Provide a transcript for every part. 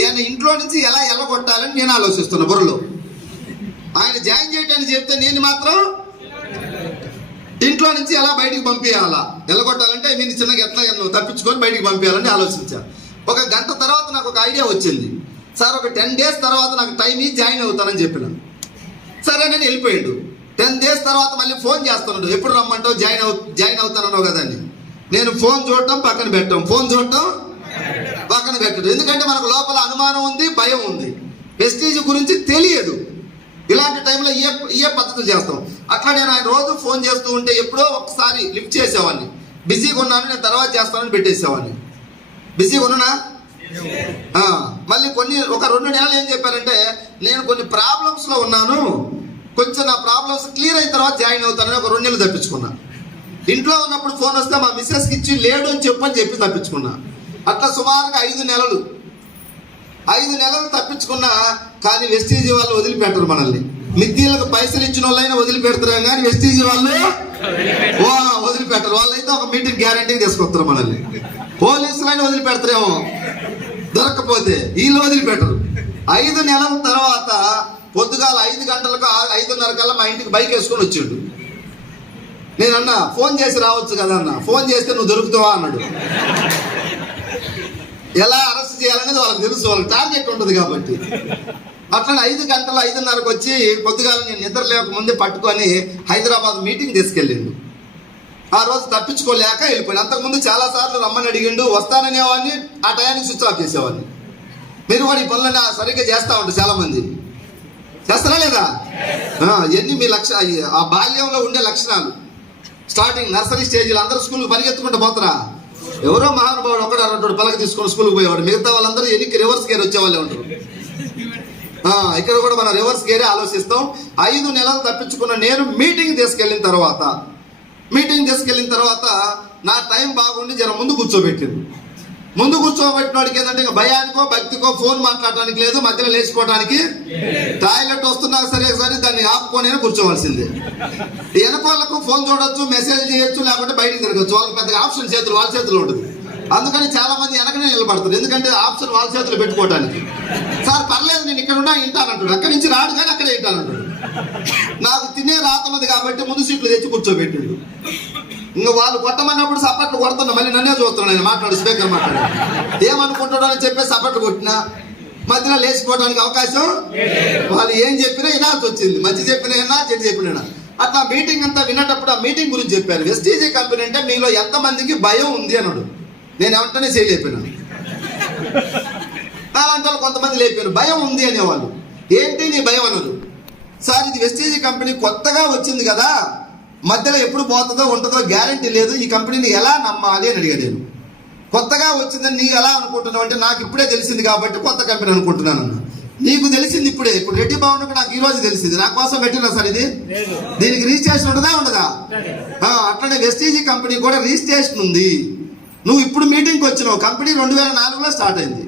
ఈయన ఇంట్లో నుంచి ఎలా ఎల్లగొట్టాలని నేను ఆలోచిస్తున్నా బుర్రలో. ఆయన జాయిన్ చేయడానికి చెప్తే నేను మాత్రం ఇంట్లో నుంచి ఎలా బయటికి పంపించాలా, ఎల్లగొట్టాలంటే నేను చిన్నగా ఎట్లా తప్పించుకొని బయటికి పంపించాలని ఆలోచించాను. ఒక గంట తర్వాత నాకు ఒక ఐడియా వచ్చింది. సార్ ఒక 10 days తర్వాత నాకు టైం జాయిన్ అవుతానని చెప్పిన. సరే నేను వెళ్ళిపోయాడు. 10 days తర్వాత మళ్ళీ ఫోన్ చేస్తున్నాడు, ఎప్పుడు రమ్మంటావు, జాయిన్ అవుతానన్నావు కదండి. నేను ఫోన్ చూడటం పక్కన పెట్టడం, ఫోన్ చూడటం పక్కన పెట్టడం. ఎందుకంటే మనకు లోపల అనుమానం ఉంది, భయం ఉంది, వెస్టీజ్ గురించి తెలియదు. ఇలాంటి టైంలో ఏ పద్ధతి చేస్తాం. అట్లా నేను ఆయన రోజు ఫోన్ చేస్తూ ఉంటే ఎప్పుడో ఒకసారి లిఫ్ట్ చేసేవాడిని. బిజీగా ఉన్నాను, నేను తర్వాత చేస్తానని పెట్టేసేవాడిని. బిజీగా ఉన్నానా? మళ్ళీ ఒక 2 నెలలు ఏం చెప్పారంటే, నేను కొన్ని ప్రాబ్లమ్స్లో ఉన్నాను, కొంచెం నా ప్రాబ్లమ్స్ క్లియర్ అయిన తర్వాత జాయిన్ అవుతానని ఒక 2 నెలలు తప్పించుకున్నా. ఇంట్లో ఉన్నప్పుడు ఫోన్ వస్తే మా మిస్సెస్కి ఇచ్చి లేడు అని చెప్పి తప్పించుకున్నా. అట్లా సుమారుగా 5 నెలలు తప్పించుకున్నా. కానీ వెస్టీజీ వాళ్ళు వదిలిపెట్టరు మనల్ని. మిద్దీలకు పైసలు ఇచ్చిన వాళ్ళైనా వదిలిపెడతారు, కానీ వెస్టీజీ వాళ్ళు వదిలిపెట్టరు. వాళ్ళైతే ఒక మీటింగ్ గ్యారంటీ తీసుకొస్తారు మనల్ని. పోలీసులైనా వదిలిపెడతారేమో దొరకపోతే, వీళ్ళు వదిలిపెట్టరు. 5 నెలల తర్వాత పొద్దుగాల 5 గంటలకు 5:30 కల్లా మా ఇంటికి బైక్ వేసుకొని వచ్చిండు. నేనన్నా ఫోన్ చేసి రావచ్చు కదా అన్న. ఫోన్ చేస్తే నువ్వు దొరుకుతావా అన్నాడు. ఎలా అరెస్ట్ చేయాలనేది వాళ్ళకి తెలుసు, వాళ్ళకి టార్గెట్ ఉంటుంది కాబట్టి. అట్లా 5 గంటలు 5:30కు వచ్చి పొద్దుగాల నేను నిద్ర లేకముందే పట్టుకొని హైదరాబాద్ మీటింగ్ తీసుకెళ్ళిండు. ఆ రోజు తప్పించుకోలేక వెళ్ళిపోయాను. అంతకుముందు చాలా సార్లు రమ్మని అడిగిండు, వస్తాననేవాడిని, ఆ టయానికి స్విచ్ ఆఫ్ చేసేవాడిని. మీరు కూడా ఈ పనులను సరిగ్గా చేస్తూ ఉంటారు, చాలా మంది చేస్తారా లేదా? ఎన్ని మీ ఆ బాల్యంలో ఉండే లక్షణాలు. స్టార్టింగ్ నర్సరీ స్టేజ్లో అందరూ స్కూల్కి పరిగెత్తుకుంటూ పోతారా? ఎవరో మహానుభావుడు ఒకడు 2 పలక తీసుకొని స్కూల్కి పోయేవాడు, మిగతా వాళ్ళందరూ ఎన్నికి రివర్స్ గేర్ వచ్చేవాళ్ళే ఉంటారు. ఇక్కడ కూడా మనం రివర్స్ గేరే ఆలోచిస్తాం. 5 నెలలు తప్పించుకున్న నేను మీటింగ్ తీసుకెళ్ళిన తర్వాత నా టైం బాగుండి జర ముందు కూర్చోబెట్టింది. ముందు కూర్చోబెట్టిన వాడికి ఏంటంటే ఇక భయానికో భక్తికో ఫోన్ మాట్లాడడానికి లేదు, మధ్యలో లేచిపోవడానికి. టాయిలెట్ వస్తున్నా సరే దాన్ని ఆపుకొని కూర్చోవలసిందే. వెనకోళ్ళకు ఫోన్ చూడొచ్చు, మెసేజ్ చేయొచ్చు, లేకపోతే బయటకు తిరగచ్చు. వాళ్ళకి పెద్దగా ఆప్షన్ వాళ్ళ చేతిలో ఉంటుంది. అందుకని చాలా మంది వెనకనే నిలబడతారు, ఎందుకంటే ఆప్షన్ వాళ్ళ చేతిలో పెట్టుకోవడానికి. సార్ పర్లేదు నేను ఇక్కడ ఉన్నా వింటానంటాడు, అక్కడి నుంచి రాడు కానీ అక్కడే వింటానంటాడు. నాకు తినే రాతున్నది కాబట్టి ముందు సీట్లు తెచ్చి కూర్చోబెట్టిండు. ఇంకా వాళ్ళు కొట్టమన్నప్పుడు సపట్లు కొడుతున్నా, మళ్ళీ నన్నే చూస్తున్నాను. ఆయన మాట్లాడు, స్పీకర్ మాట్లాడు, ఏమనుకుంటాడో అని చెప్పేసి సపట్లు కొట్టినా మధ్యలో లేచిపోవడానికి అవకాశం. వాళ్ళు ఏం చెప్పినా వినాల్సి వచ్చింది, మంచి చెప్పినా చెడు చెప్పినా. అట్లా మీటింగ్ అంతా వినేటప్పుడు ఆ మీటింగ్ గురించి చెప్పారు. వెస్టీజీ కంపెనీ అంటే మీలో ఎంతమందికి భయం ఉంది అన్నాడు. నేను ఏమంటేనే చేయలేపాను. అలాంటి వాళ్ళు కొంతమంది లేపారు, భయం ఉంది అనేవాళ్ళు. ఏంటి నీ భయం అన్నారు. సార్ ఇది వెస్టీజీ కంపెనీ కొత్తగా వచ్చింది కదా, మధ్యలో ఎప్పుడు పోతుందో ఉంటుందో గ్యారంటీ లేదు, ఈ కంపెనీని ఎలా నమ్మాలి అని అడిగా. నేను కొత్తగా వచ్చిందని నీ ఎలా అనుకుంటున్నావు అంటే, నాకు ఇప్పుడే తెలిసింది కాబట్టి కొత్త కంపెనీ అనుకుంటున్నాను అన్న. నీకు తెలిసింది ఇప్పుడే, ఇప్పుడు రెడ్డి భవన్కి నాకు ఈ రోజు తెలిసింది. నా కోసం పెట్టినా సార్ ఇది, దీనికి రిజిస్ట్రేషన్ ఉండదా? అట్లనే వెస్టీజీ కంపెనీ కూడా రిజిస్ట్రేషన్ ఉంది. నువ్వు ఇప్పుడు మీటింగ్కి వచ్చినావు, కంపెనీ 2004లో స్టార్ట్ అయింది.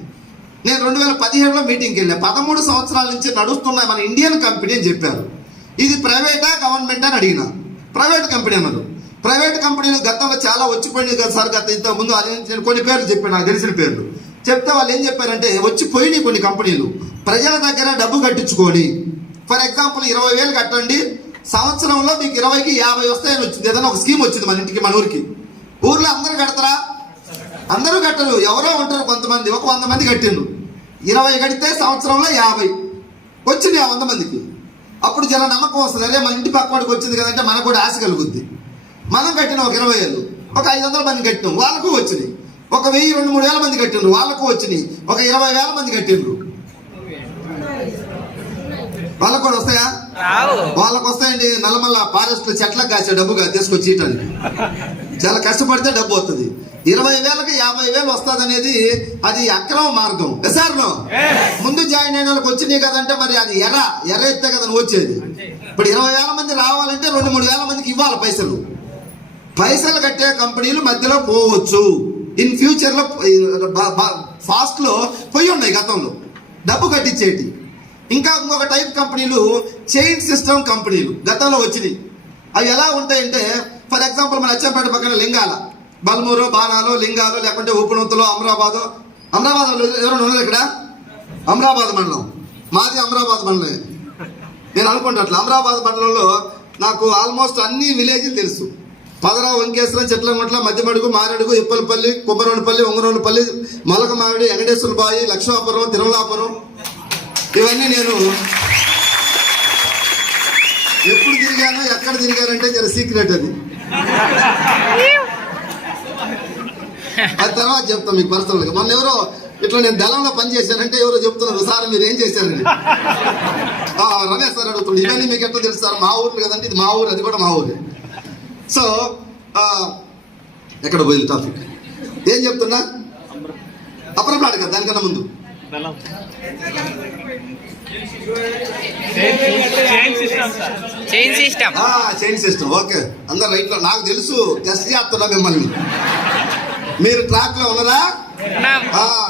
నేను 2017లో మీటింగ్కి వెళ్ళా. 13 సంవత్సరాల నుంచి నడుస్తున్న మన ఇండియన్ కంపెనీ అని చెప్పారు. ఇది ప్రైవేటా గవర్నమెంట్ అని అడిగిన. ప్రైవేట్ కంపెనీ అన్నారు. ప్రైవేట్ కంపెనీలు గతంలో చాలా వచ్చిపోయింది కదా సార్. ఇంతకుముందు నేను కొన్ని పేర్లు చెప్పాను, నాకు తెలిసిన పేర్లు చెప్తే వాళ్ళు ఏం చెప్పారంటే, వచ్చిపోయినాయి కొన్ని కంపెనీలు, ప్రజల దగ్గర డబ్బు కట్టించుకోండి. ఫర్ ఎగ్జాంపుల్ 20,000 కట్టండి, సంవత్సరంలో మీకు 20కి 50 వస్తాయని వచ్చింది. ఏదైనా ఒక స్కీమ్ వచ్చింది మన ఇంటికి, మన ఊరికి. ఊర్లో అందరూ కడతారా? అందరూ కట్టరు, ఎవరో ఉంటారు కొంతమంది. ఒక 100 మంది కట్టిండ్రు. 20 కడితే సంవత్సరంలో 50 వచ్చింది ఆ 100 మందికి. అప్పుడు జర నమ్మకం వస్తుంది, అదే మన ఇంటి పక్కవాడికి వచ్చింది కదంటే మనకు కూడా ఆశ కలుగుద్ది. మనం కట్టిన ఒక 20,000, ఒక 500 మంది కట్టినాం, వాళ్ళకు వచ్చినాయి. ఒక 1,000-2,000 మంది కట్టిండ్రు, వాళ్ళకు వచ్చినాయి. ఒక 20,000 మంది కట్టిండ్రు, వాళ్ళకు కూడా వస్తాయా? వాళ్ళకు వస్తాయండి. నల్లమల్ల ఫారెస్ట్ లో చెట్లకు కాసే డబ్బుగా తీసుకొచ్చి ఇయటానికి చాలా కష్టపడితే డబ్బు వస్తుంది. 20,000కి 50,000 వస్తుంది అనేది అది అక్రమ మార్గం. ఎసార్నో ముందు జాయిన్ అయిన వాళ్ళకి వచ్చినాయి కదంటే మరి అది ఎర్ర ఎత్తే కదా నువ్వు వచ్చేది. ఇప్పుడు 20,000 మంది రావాలంటే 2-3 మందికి ఇవ్వాలి పైసలు కట్టే కంపెనీలు మధ్యలో పోవచ్చు. ఇన్ ఫ్యూచర్ లో ఫాస్ట్ లో పోయి ఉన్నాయి గతంలో డబ్బు కట్టించేటి. ఇంకా ఇంకొక టైప్ కంపెనీలు చైన్ సిస్టమ్ కంపెనీలు గతంలో వచ్చినాయి. అవి ఎలా ఉంటాయంటే, ఫర్ ఎగ్జాంపుల్ మన అచ్చంపేట పక్కన లింగాల, బల్మూరు, బాణాలు, లింగాలు, లేకుంటే ఉప్పునూతులు, అమరాబాద్ ఎవరైనా ఉన్నారు ఇక్కడ? అమరాబాద్ మండలం, మాది అమరాబాద్ మండలమే. నేను అనుకుంటా అమరాబాద్ మండలంలో నాకు ఆల్మోస్ట్ అన్ని విలేజ్లు తెలుసు. పదరా, వంకేశ్వరం, చెట్లగుంట్ల, మధ్యమడుగు, మారడుగు, ఇప్పలపల్లి, కుమ్మరోనిపల్లి, ఉంగరోనిపల్లి, మొలకమావిడి, వెంకటేశ్వరబాయి, లక్ష్మాపురం, తిరుమలాపురం, ఇవన్నీ నేను ఎప్పుడు తిరిగానో ఎక్కడ తిరిగానంటే జర సీక్రెట్ అది తర్వాత చెప్తాను మీకు పర్సనల్గా. మొన్న ఎవరో ఇట్లా నేను దళంలో పని చేశానంటే ఎవరో చెప్తున్నారు, సార్ మీరు ఏం చేశారని. రమేష్ సార్ అడుగుతుంది, ఇవన్నీ మీకు ఎట్లా తెలుసు సార్? మా ఊర్లు కదండి, ఇది మా ఊరు, అది కూడా మా ఊరే. సో ఎక్కడ పోయింది టాపిక్? ఏం చెప్తున్నా? అప్రప్లాట్ కదా, దానికన్నా ముందు చైన్ సిస్టమ్. ఓకే, అందరు రైట్ లో. నాకు తెలుసు, టెస్ట్ చేస్తున్నా మిమ్మల్ని. మీరు ట్రాక్ లో ఉన్నారా?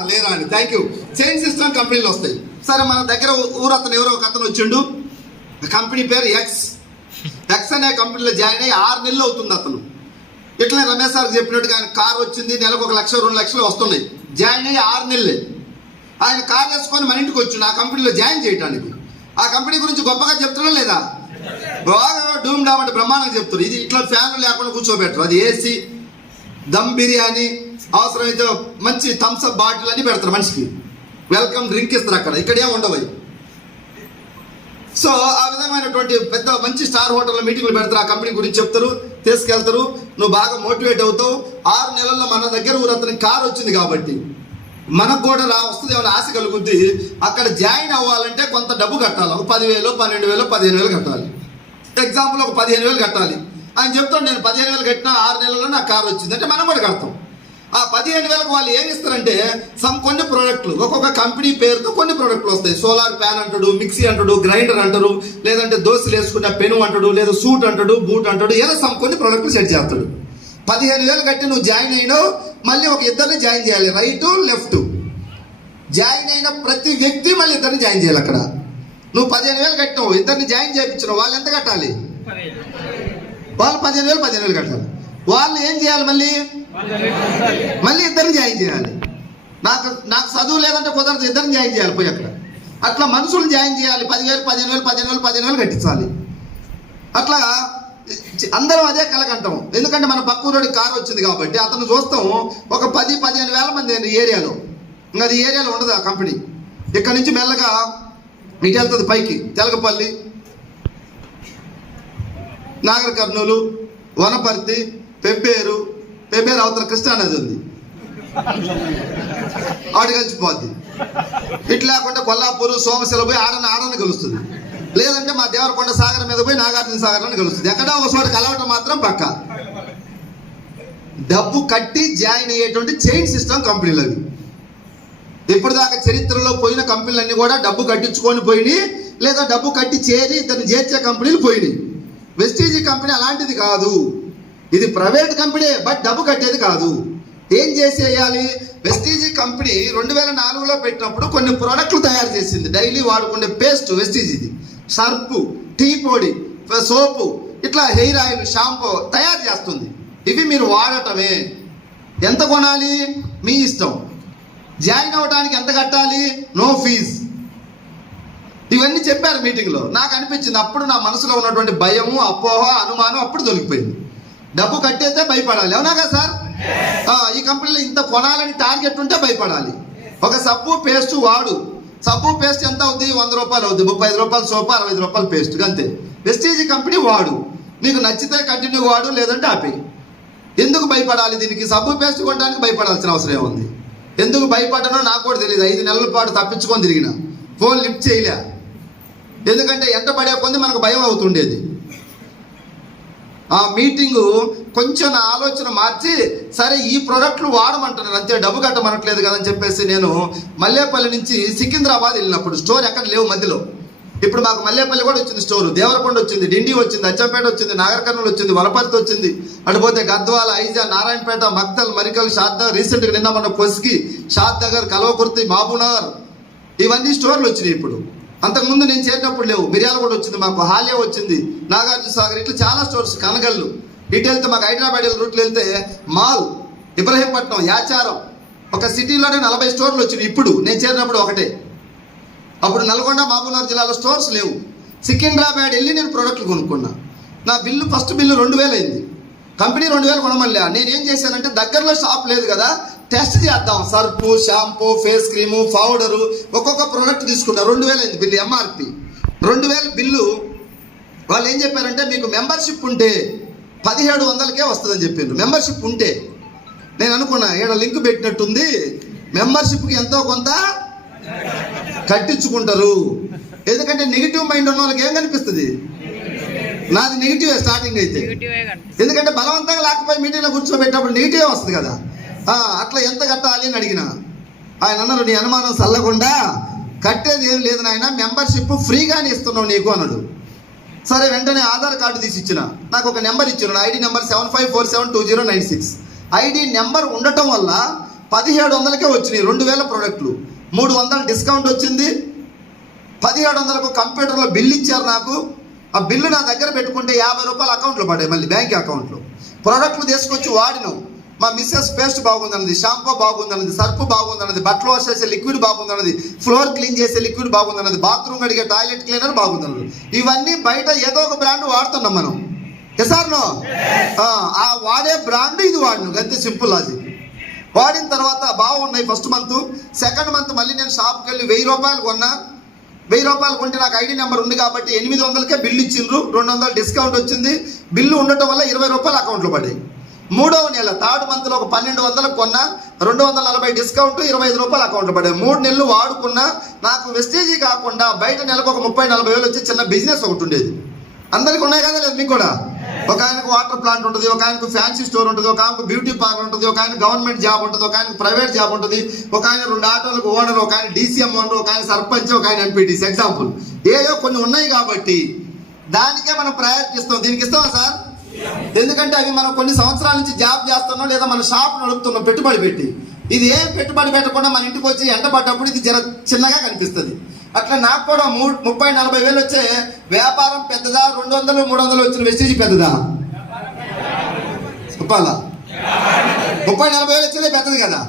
లేరా అండి? Thank you. చైన్ సిస్టమ్ కంపెనీలు వస్తాయి. సరే, మన దగ్గర ఊరు అతను ఎవరో ఒక అతను వచ్చిండు, కంపెనీ పేరు ఎక్స్ అనే కంపెనీలో జాయిన్ అయ్యి 6 నెలలు అవుతుంది అతను. ఇట్లా రమేష్ సార్ చెప్పినట్టుగా ఆయన కార్ వచ్చింది, నెలకు 1 లక్ష 2 లక్షలు వస్తున్నాయి. జాయిన్ అయ్యి 6 నెలలే. ఆయన కార్ వేసుకొని మన ఇంటికి వచ్చిండు ఆ కంపెనీలో జాయిన్ చేయడానికి. ఆ కంపెనీ గురించి గొప్పగా చెప్తున్నా లేదా? బాగా డూమ్ డామ్ అంటే బ్రహ్మాండంగా చెప్తారు. ఇది ఇట్లా ఫ్యాన్లు లేకుండా కూర్చోబెట్టరు, అది ఏసీ, దమ్ బిర్యానీ, అవసరమైతే మంచి థమ్స్అప్ బాటిల్ అని పెడతారు మనిషికి. వెల్కమ్ డ్రింక్ ఇస్తారు అక్కడ, ఇక్కడే ఉండవు. సో ఆ విధమైనటువంటి పెద్ద మంచి స్టార్ హోటల్లో మీటింగ్లు పెడతారు, ఆ కంపెనీ గురించి చెప్తారు, తీసుకెళ్తారు. నువ్వు బాగా మోటివేట్ అవుతావు. 6 నెలల్లో మన దగ్గర ఊరు అతనికి కారు వచ్చింది కాబట్టి మనకు కూడా వస్తుంది ఏమైనా ఆశ కలుగుద్ది. అక్కడ జాయిన్ అవ్వాలంటే కొంత డబ్బు కట్టాలి, 10,000 12,000 15,000 కట్టాలి. ఎగ్జాంపుల్ ఒక 15,000 కట్టాలి. ఆయన చెప్తాడు, నేను 15,000 కట్టినా 6 నెలల్లో నాకు కారు వచ్చింది అంటే మనం కూడా కడతాం. ఆ 15,000కు వాళ్ళు ఏమి ఇస్తారంటే కొన్ని ప్రోడక్ట్లు, ఒక్కొక్క కంపెనీ పేరుతో కొన్ని ప్రోడక్ట్లు వస్తాయి. సోలార్ ఫ్యాన్ అంటాడు, మిక్సీ అంటాడు, గ్రైండర్ అంటారు, లేదంటే దోశలు వేసుకున్న పెను అంటాడు, లేదా సూట్ అంటాడు, బూట్ అంటాడు, ఏదో కొన్ని ప్రోడక్ట్లు సెట్ చేస్తాడు. 15,000 కట్టి నువ్వు జాయిన్ అయినావు, మళ్ళీ ఒక ఇద్దరిని జాయిన్ చేయాలి, రైట్ లెఫ్ట్. జాయిన్ అయిన ప్రతి వ్యక్తి మళ్ళీ ఇద్దరిని జాయిన్ చేయాలి. అక్కడ నువ్వు 15,000 కట్టినావు, ఇద్దరిని జాయిన్ చేయించినావు, వాళ్ళు ఎంత కట్టాలి? వాళ్ళు 15,000 కట్టాలి. వాళ్ళు ఏం చేయాలి? మళ్ళీ ఇద్దరిని జాయిన్ చేయాలి. నాకు చదువు లేదంటే కుదరదు, ఇద్దరిని జాయిన్ చేయాలి పోయి అక్కడ. అట్లా మనుషులు జాయిన్ చేయాలి. 10,000 కట్టించాలి. అట్లా అందరం అదే కలకంటాం. ఎందుకంటే మన పక్క ఊరోడికి కారు వచ్చింది కాబట్టి అతను చూస్తాం ఒక 10-15,000 మంది ఏరియాలో. ఇంకా అది ఏరియాలో ఉండదు ఆ కంపెనీ. ఇక్కడ నుంచి మెల్లగా ఇటు వెళ్తుంది పైకి, తెలగపల్లి, నాగర్ కర్నూలు, వనపర్తి, పెబ్బేరు అవతల కృష్ణా నది ఉంది, ఆడు కలిసిపోద్ది. ఇటు లేకుంటే కొల్లాపూరు, సోమశిల పోయి ఆడన కలుస్తుంది. లేదంటే మా దేవరకొండ సాగర్ మీద పోయి నాగార్జున సాగర్ అని కలుస్తుంది. ఎక్కడో ఒక చోట కలవటం మాత్రం పక్క. డబ్బు కట్టి జాయిన్ అయ్యేటువంటి చైన్ సిస్టమ్ కంపెనీలు అవి. ఇప్పుడు దాకా చరిత్రలో పోయిన కంపెనీలన్నీ కూడా డబ్బు కట్టించుకొని పోయినాయి, లేదా డబ్బు కట్టి చేరి ఇతను చేర్చే కంపెనీలు పోయినాయి. వెస్టీజీ కంపెనీ అలాంటిది కాదు. ఇది ప్రైవేట్ కంపెనీ, బట్ డబ్బు కట్టేది కాదు. ఏం చేసేయాలి? వెస్టీజీ కంపెనీ 2004లో పెట్టినప్పుడు కొన్ని ప్రోడక్ట్లు తయారు చేసింది, డైలీ వాడుకునే పేస్ట్ వెస్టీజీది, సర్పు, టీ పొడి, సోపు, ఇట్లా హెయిర్ ఆయిల్, షాంపూ తయారు చేస్తుంది. ఇవి మీరు వాడటమే. ఎంత కొనాలి? మీ ఇష్టం. జాయిన్ అవ్వడానికి ఎంత కట్టాలి? No fees. ఇవన్నీ చెప్పారు మీటింగ్లో. నాకు అనిపించింది అప్పుడు నా మనసులో ఉన్నటువంటి భయము, అపోహ, అనుమానం అప్పుడు దొరికిపోయింది. డబ్బు కట్టేస్తే భయపడాలి, అవునా కదా సార్? ఈ కంపెనీలో ఇంత కొనాలని టార్గెట్ ఉంటే భయపడాలి. ఒక సబ్బు పేస్ట్ వాడు. సబ్బు పేస్ట్ ఎంత అవుద్ది? 100 రూపాయలు అవుద్ది. 35 రూపాయలు సోపు, 65 రూపాయలు పేస్ట్, అంతే. వెస్టీజీ కంపెనీ వాడు. నీకు నచ్చితే కంటిన్యూ వాడు, లేదంటే ఆపేయి. ఎందుకు భయపడాలి దీనికి? సబ్బు పేస్ట్ కొనడానికి భయపడాల్సిన అవసరం ఏముంది? ఎందుకు భయపడ్డానో నాకు కూడా తెలియదు. 5 నెలల పాటు తప్పించుకొని తిరిగిన, ఫోన్ లిఫ్ట్ చేయలే. ఎందుకంటే ఎంట పడే కొంది మనకు భయం అవుతుండేది. ఆ మీటింగు కొంచెం నా ఆలోచన మార్చి, సరే ఈ ప్రోడక్ట్లు వాడమంటున్నారు అంతే, డబ్బు కట్టమనట్లేదు కదని చెప్పేసి నేను మల్లేపల్లి నుంచి సికింద్రాబాద్ వెళ్ళినప్పుడు, స్టోర్ ఎక్కడ లేవు మధ్యలో. ఇప్పుడు మాకు మల్లేపల్లి కూడా వచ్చింది స్టోరు, దేవరకొండ వచ్చింది, డిండి వచ్చింది, అచ్చంపేట వచ్చింది, నాగర్ కర్నూలు వచ్చింది, వనపర్తి వచ్చింది, అటుపోతే గద్వాల, ఐజా, నారాయణపేట, మక్తల్, మరికల్, షాద్నగర్, రీసెంట్గా నిన్న మన కొస్కి, షాద్నగర్, కల్వకుర్తి, మహబూబ్నగర్, ఇవన్నీ స్టోర్లు వచ్చినాయి ఇప్పుడు. అంతకుముందు నేను చేరినప్పుడు లేవు. మిర్యాలగూడ వచ్చింది మాకు, హాలియా వచ్చింది, నాగార్జున సాగర్, ఇట్లా చాలా స్టోర్స్, కనగల్లు, ఇటు వెళ్తే మాకు హైదరాబాద్ రూట్లో వెళ్తే మాల్, ఇబ్రహీంపట్నం, యాచారం, ఒక సిటీలోనే 40 స్టోర్లు వచ్చినాయి. ఇప్పుడు నేను చేరినప్పుడు ఒకటే. అప్పుడు నల్గొండ మహబూబ్నగర్ జిల్లాలో స్టోర్స్ లేవు. సికింద్రాబాద్ వెళ్ళి నేను ప్రోడక్ట్లు కొనుక్కున్నా. నా బిల్లు ఫస్ట్ బిల్లు 2000 అయింది. కంపెనీ 2000 కొనమల్లా. నేను ఏం చేశానంటే దగ్గరలో షాప్ లేదు కదా, టెస్ట్ చేద్దాం. సర్పు, షాంపూ, ఫేస్ క్రీము, పౌడరు ఒక్కొక్క ప్రోడక్ట్ తీసుకున్నా. 2000 అయింది బిల్లు, ఎంఆర్పి 2000 బిల్లు. వాళ్ళు ఏం చెప్పారంటే మీకు మెంబర్షిప్ ఉంటే 1700కే వస్తుందని చెప్పిండ్రు. మెంబర్షిప్ ఉంటే నేను అనుకున్నా ఇక్కడ లింక్ పెట్టినట్టుంది, మెంబర్షిప్కి ఎంతో కొంత కట్టించుకుంటారు. ఎందుకంటే నెగిటివ్ మైండ్ ఉన్న వాళ్ళకి ఏం కనిపిస్తుంది, నాది నెగిటివ్ స్టార్టింగ్ అయితే. ఎందుకంటే బలవంతంగా లేకపోయి మీటింగ్లో కూర్చోబెట్టినప్పుడు నెగిటివ్ వస్తుంది కదా. అట్లా ఎంత కట్టాలి అని అడిగిన. ఆయన అన్నారు నీ అనుమానం చల్లకుండా కట్టేది ఏం లేదు నాయన, మెంబర్షిప్ ఫ్రీగానే ఇస్తున్నావు నీకు అన్నాడు. సరే వెంటనే ఆధార్ కార్డు తీసి ఇచ్చిన. నాకు ఒక నెంబర్ ఇచ్చిన, ఐడి నెంబర్ 75472096. ఐడి నెంబర్ ఉండటం వల్ల 1700కే వచ్చినాయి 2000 ప్రోడక్ట్లు. 300 డిస్కౌంట్ వచ్చింది. 1700కు కంప్యూటర్లో బిల్లు ఇచ్చారు నాకు. ఆ బిల్లు నా దగ్గర పెట్టుకుంటే 50 రూపాయలు అకౌంట్లో పడ్డాయి, మళ్ళీ బ్యాంక్ అకౌంట్లో. ప్రోడక్ట్లు తీసుకొచ్చి వాడినాం. మా మిస్సెస్ పేస్ట్ బాగుందన్నది, షాంపూ బాగుందన్నది, సర్పు బాగుందన్నది, బట్టలు వాష్ చేసే లిక్విడ్ బాగుందన్నది, ఫ్లోర్ క్లీన్ చేసే లిక్విడ్ బాగుందన్నది, బాత్రూమ్ అడిగే టాయిలెట్ క్లీనర్ బాగుందన్నది. ఇవన్నీ బయట ఏదో ఒక బ్రాండ్ వాడుతున్నాం మనం. ఎసార్నో ఆ వాడే బ్రాండ్ ఇది వాడిను, అంతే సింపుల్ లాజిక్. వాడిన తర్వాత బాగున్నాయి ఫస్ట్ మంత్. సెకండ్ మంత్ మళ్ళీ నేను షాప్కి వెళ్ళి 1000 రూపాయలు కొన్నా. 1000 రూపాయలు కొంటే నాకు ఐడి నెంబర్ ఉంది కాబట్టి 800కే బిల్లు ఇచ్చిండ్రు. 200 డిస్కౌంట్ వచ్చింది. బిల్లు ఉండటం వల్ల 20 రూపాయలు అకౌంట్లో పడ్డాయి. 3వ నెల థర్డ్ మంత్లో ఒక 1200 కొన్నా, 240 డిస్కౌంట్, 25 రూపాయలు అకౌంట్లో పడ్డాయి. 3 నెలలు వాడుకున్నా. నాకు వెస్టేజీ కాకుండా బయట నెలకు ఒక 30-40 వేలు వచ్చి చిన్న బిజినెస్ ఒకటి ఉండేది. అందరికి ఉన్నాయి కదా, లేదు మీకు కూడా. ఒక ఆయనకు వాటర్ ప్లాంట్ ఉంటుంది, ఒక ఆయనకు ఫ్యాన్సీ స్టోర్ ఉంటుంది, ఒక ఆయనకు బ్యూటీ పార్లర్ ఉంటుంది, ఒక ఆయన గవర్నమెంట్ జాబ్ ఉంటుంది, ఒక ఆయనకు ప్రైవేట్ జాబ్ ఉంటుంది, ఒక ఆయన 2 ఆటోలకు ఓనర్, ఒక ఆయన డీసీఎం ఓనర్, ఒక ఆయన సర్పంచ్, ఒక ఆయన ఎంపీటీసీ. ఎగ్జాంపుల్ ఏదో కొన్ని ఉన్నాయి కాబట్టి దానికే మనం ప్రయారిటీ ఇస్తాం. దీనికి ఇస్తామా సార్? ఎందుకంటే అవి మనం కొన్ని సంవత్సరాల నుంచి జాబ్ చేస్తున్నాం లేదా మన షాప్ నడుపుతున్నాం పెట్టుబడి పెట్టి. ఇది ఏం పెట్టుబడి పెట్టకుండా మన ఇంటికి వచ్చి ఎండపడ్డప్పుడు ఇది జర చిన్నగా కనిపిస్తుంది. అట్లా నాకు కూడా 30-40 వేలు వచ్చే వ్యాపారం పెద్దదా, 200-300 వచ్చిన వెస్టేజ్ పెద్దదా? చెప్పాలా? 30-40 వేలు వచ్చేదే పెద్దది కదా.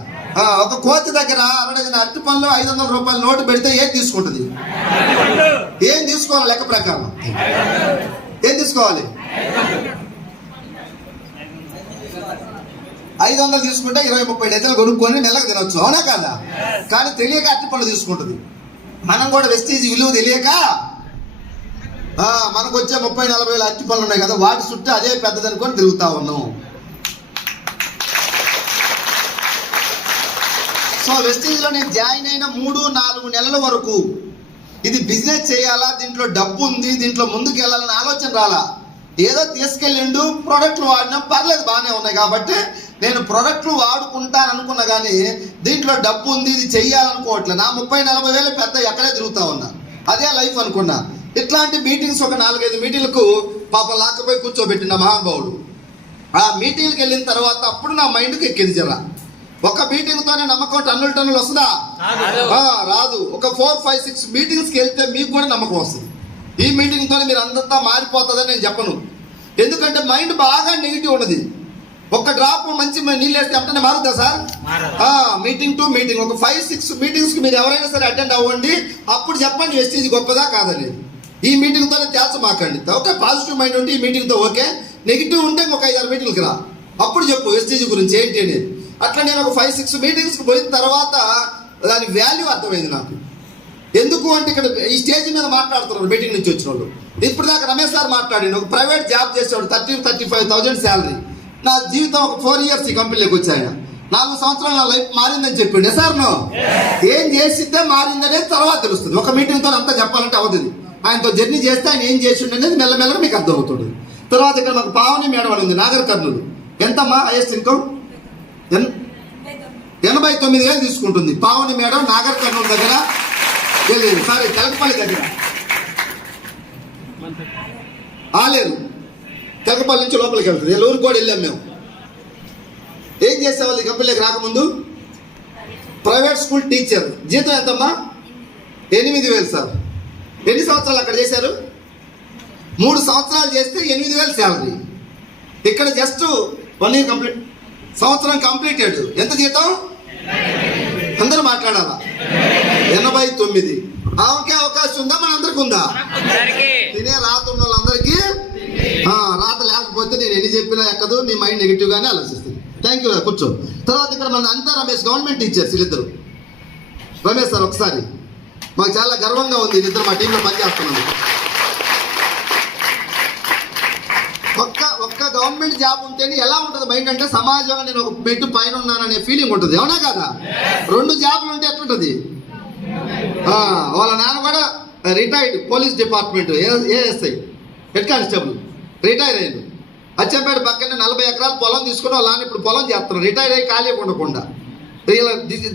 ఒక కోతి దగ్గర 60 అరటి పనులు 500 రూపాయల నోటు పెడితే ఏం తీసుకుంటుంది? ఏం తీసుకోవాలి? లెక్క ప్రకారం ఏం తీసుకోవాలి? 500 తీసుకుంటే 20-30 డజన్లు కొనుక్కొని నెలకు తినొచ్చు, అవునా కదా? కానీ తెలియక అరటి పనులు తీసుకుంటుంది. మనం కూడా వెస్టేజ్ విలువ తెలియక మనకు వచ్చే 30-40 వేల అరటి పనులు ఉన్నాయి కదా, వాటి చుట్టూ అదే పెద్దదనుకొని తిరుగుతా ఉన్నాం. సో వెస్టేజ్లో నేను జాయిన్ అయిన 3-4 నెలల వరకు ఇది బిజినెస్ చేయాలా, దీంట్లో డబ్బు ఉంది, దీంట్లో ముందుకు వెళ్ళాలని ఆలోచన రాలా. ఏదో తీసుకెళ్ళిండు, ప్రోడక్ట్లు వాడినా పర్లేదు, బాగానే ఉన్నాయి కాబట్టి నేను ప్రోడక్ట్లు వాడుకుంటాను అనుకున్నా. కానీ దీంట్లో డబ్బు ఉంది, ఇది చెయ్యాలనుకోవట్లే. నా 30-40 వేలు పెద్ద ఎక్కడే తిరుగుతా ఉన్నా, అదే లైఫ్ అనుకున్నా. ఇట్లాంటి మీటింగ్స్ ఒక 4-5 మీటింగ్లకు పాపం లాక్కపోయి కూర్చోబెట్టిన మహానుభావుడు. ఆ మీటింగ్కి వెళ్ళిన తర్వాత అప్పుడు నా మైండ్కి ఎక్కింది జరా. ఒక మీటింగ్తోనే నమ్మకం టన్నులు వస్తుందా? రాదు. ఒక 4-5-6 మీటింగ్స్కి వెళ్తే మీకు కూడా నమ్మకం వస్తుంది. ఈ మీటింగ్తోనే మీరు అంతా మారిపోతుందని నేను చెప్పను. ఎందుకంటే మైండ్ బాగా నెగిటివ్ ఉన్నది. ఒక డ్రాప్ మంచి నీళ్ళు వేస్తే వెంటనే మారుద్దా సార్? మీటింగ్ టు మీటింగ్ ఒక 5-6 మీటింగ్స్కి మీరు ఎవరైనా సరే అటెండ్ అవ్వండి. అప్పుడు చెప్పండి వెస్టేజ్ గొప్పదా కాదని. ఈ మీటింగ్తోనే తేల్చమాకండి. ఓకే, పాజిటివ్ మైండ్ ఉంటే ఈ మీటింగ్తో ఓకే, నెగిటివ్ ఉంటే ఒక 5-6 మీటింగ్కి రా, అప్పుడు చెప్పు వెస్టేజ్ గురించి ఏంటి అనేది. అట్లా నేను ఒక 5-6 మీటింగ్స్కి పోయిన తర్వాత దాని వాల్యూ అర్థమైంది నాకు. ఎందుకు అంటే ఇక్కడ ఈ స్టేజ్ మీద మాట్లాడుతున్నారు మీటింగ్ నుంచి వచ్చిన వాళ్ళు. ఇప్పుడు దాకా రమేష్ సార్ మాట్లాడిండు, ఒక ప్రైవేట్ జాబ్ చేసేవాడు, 30-35,000 శాలరీ. నా జీవితం ఒక 4 ఇయర్స్ ఈ కంపెనీలోకి వచ్చాయన. 4 సంవత్సరాలు నా లైఫ్ మారిందని చెప్పిండు. సార్ నో ఏం చేసిద్దే మారిందనేది తర్వాత తెలుస్తుంది. ఒక మీటింగ్తో అంతా చెప్పాలంటే అవదు. ఆయనతో జర్నీ చేస్తే ఆయన ఏం చేసిండు అనేది మెల్లమెల్లగా మీకు అర్థమవుతుంది. తర్వాత ఇక్కడ మాకు పావని మేడం అని ఉంది, నాగర్ కర్నూలు. ఎంతమ్మా హైయెస్ట్ ఇన్కమ్? 89,000 తీసుకుంటుంది పావని మేడం, నాగర్ కర్నూలు దగ్గర, సారీ తెలకపల్లి దగ్గర. లేదు, తెలకపల్లి నుంచి లోపలికి వెళ్తుంది. ఊరికి కూడా వెళ్ళాం మేము. ఏం చేసేవాళ్ళు ఈ కంపెనీకి రాకముందు? Private school teacher. జీతం ఎంతమ్మా? 8,000 సార్. ఎన్ని సంవత్సరాలు అక్కడ చేశారు? 3 సంవత్సరాలు చేస్తే 8,000 శాలరీ. ఇక్కడ జస్ట్ 1 ఇయర్ కంప్లీట్, సంవత్సరం కంప్లీటెడ్. ఎంత జీతం? అందరూ మాట్లాడాలా? 89. ఆమెకే అవకాశం ఉందా, మన అందరికి ఉందా? తినే రాత ఉన్న వాళ్ళందరికీ రాత లేకపోతే నేను ఎన్ని చెప్పినా ఎక్కదు, నీ మైండ్ నెగిటివ్ గానే ఆలోచిస్తుంది. థ్యాంక్ యూ, కూర్చో. తర్వాత ఇక్కడ మన అంతా రమేష్ గవర్నమెంట్ టీచర్స్ వీళ్ళిద్దరు. రమేష్ సార్ ఒకసారి, మాకు చాలా గర్వంగా ఉంది వీళ్ళిద్దరు మా టీంలో పనిచేస్తున్నారు. ఒక్క గవర్నమెంట్ జాబ్ ఉంటేనే ఎలా ఉంటుంది మైండ్ అంటే, సమాజంలో నేను ఒక మెట్టు పైన ఉన్నాననే ఫీలింగ్ ఉంటుంది, అవునా కదా? 2 జాబులు ఉంటే ఎట్లుంటుంది? వాళ్ళ నాన్న కూడా retired police department ASI head constable, retire అయ్యాడు. అచ్చంపేట పక్కనే 40 ఎకరాలు పొలం తీసుకుని వాళ్ళ నాన్న ఇప్పుడు పొలం చేస్తున్నారు, రిటైర్ అయ్యి ఖాళీ ఉండకుండా.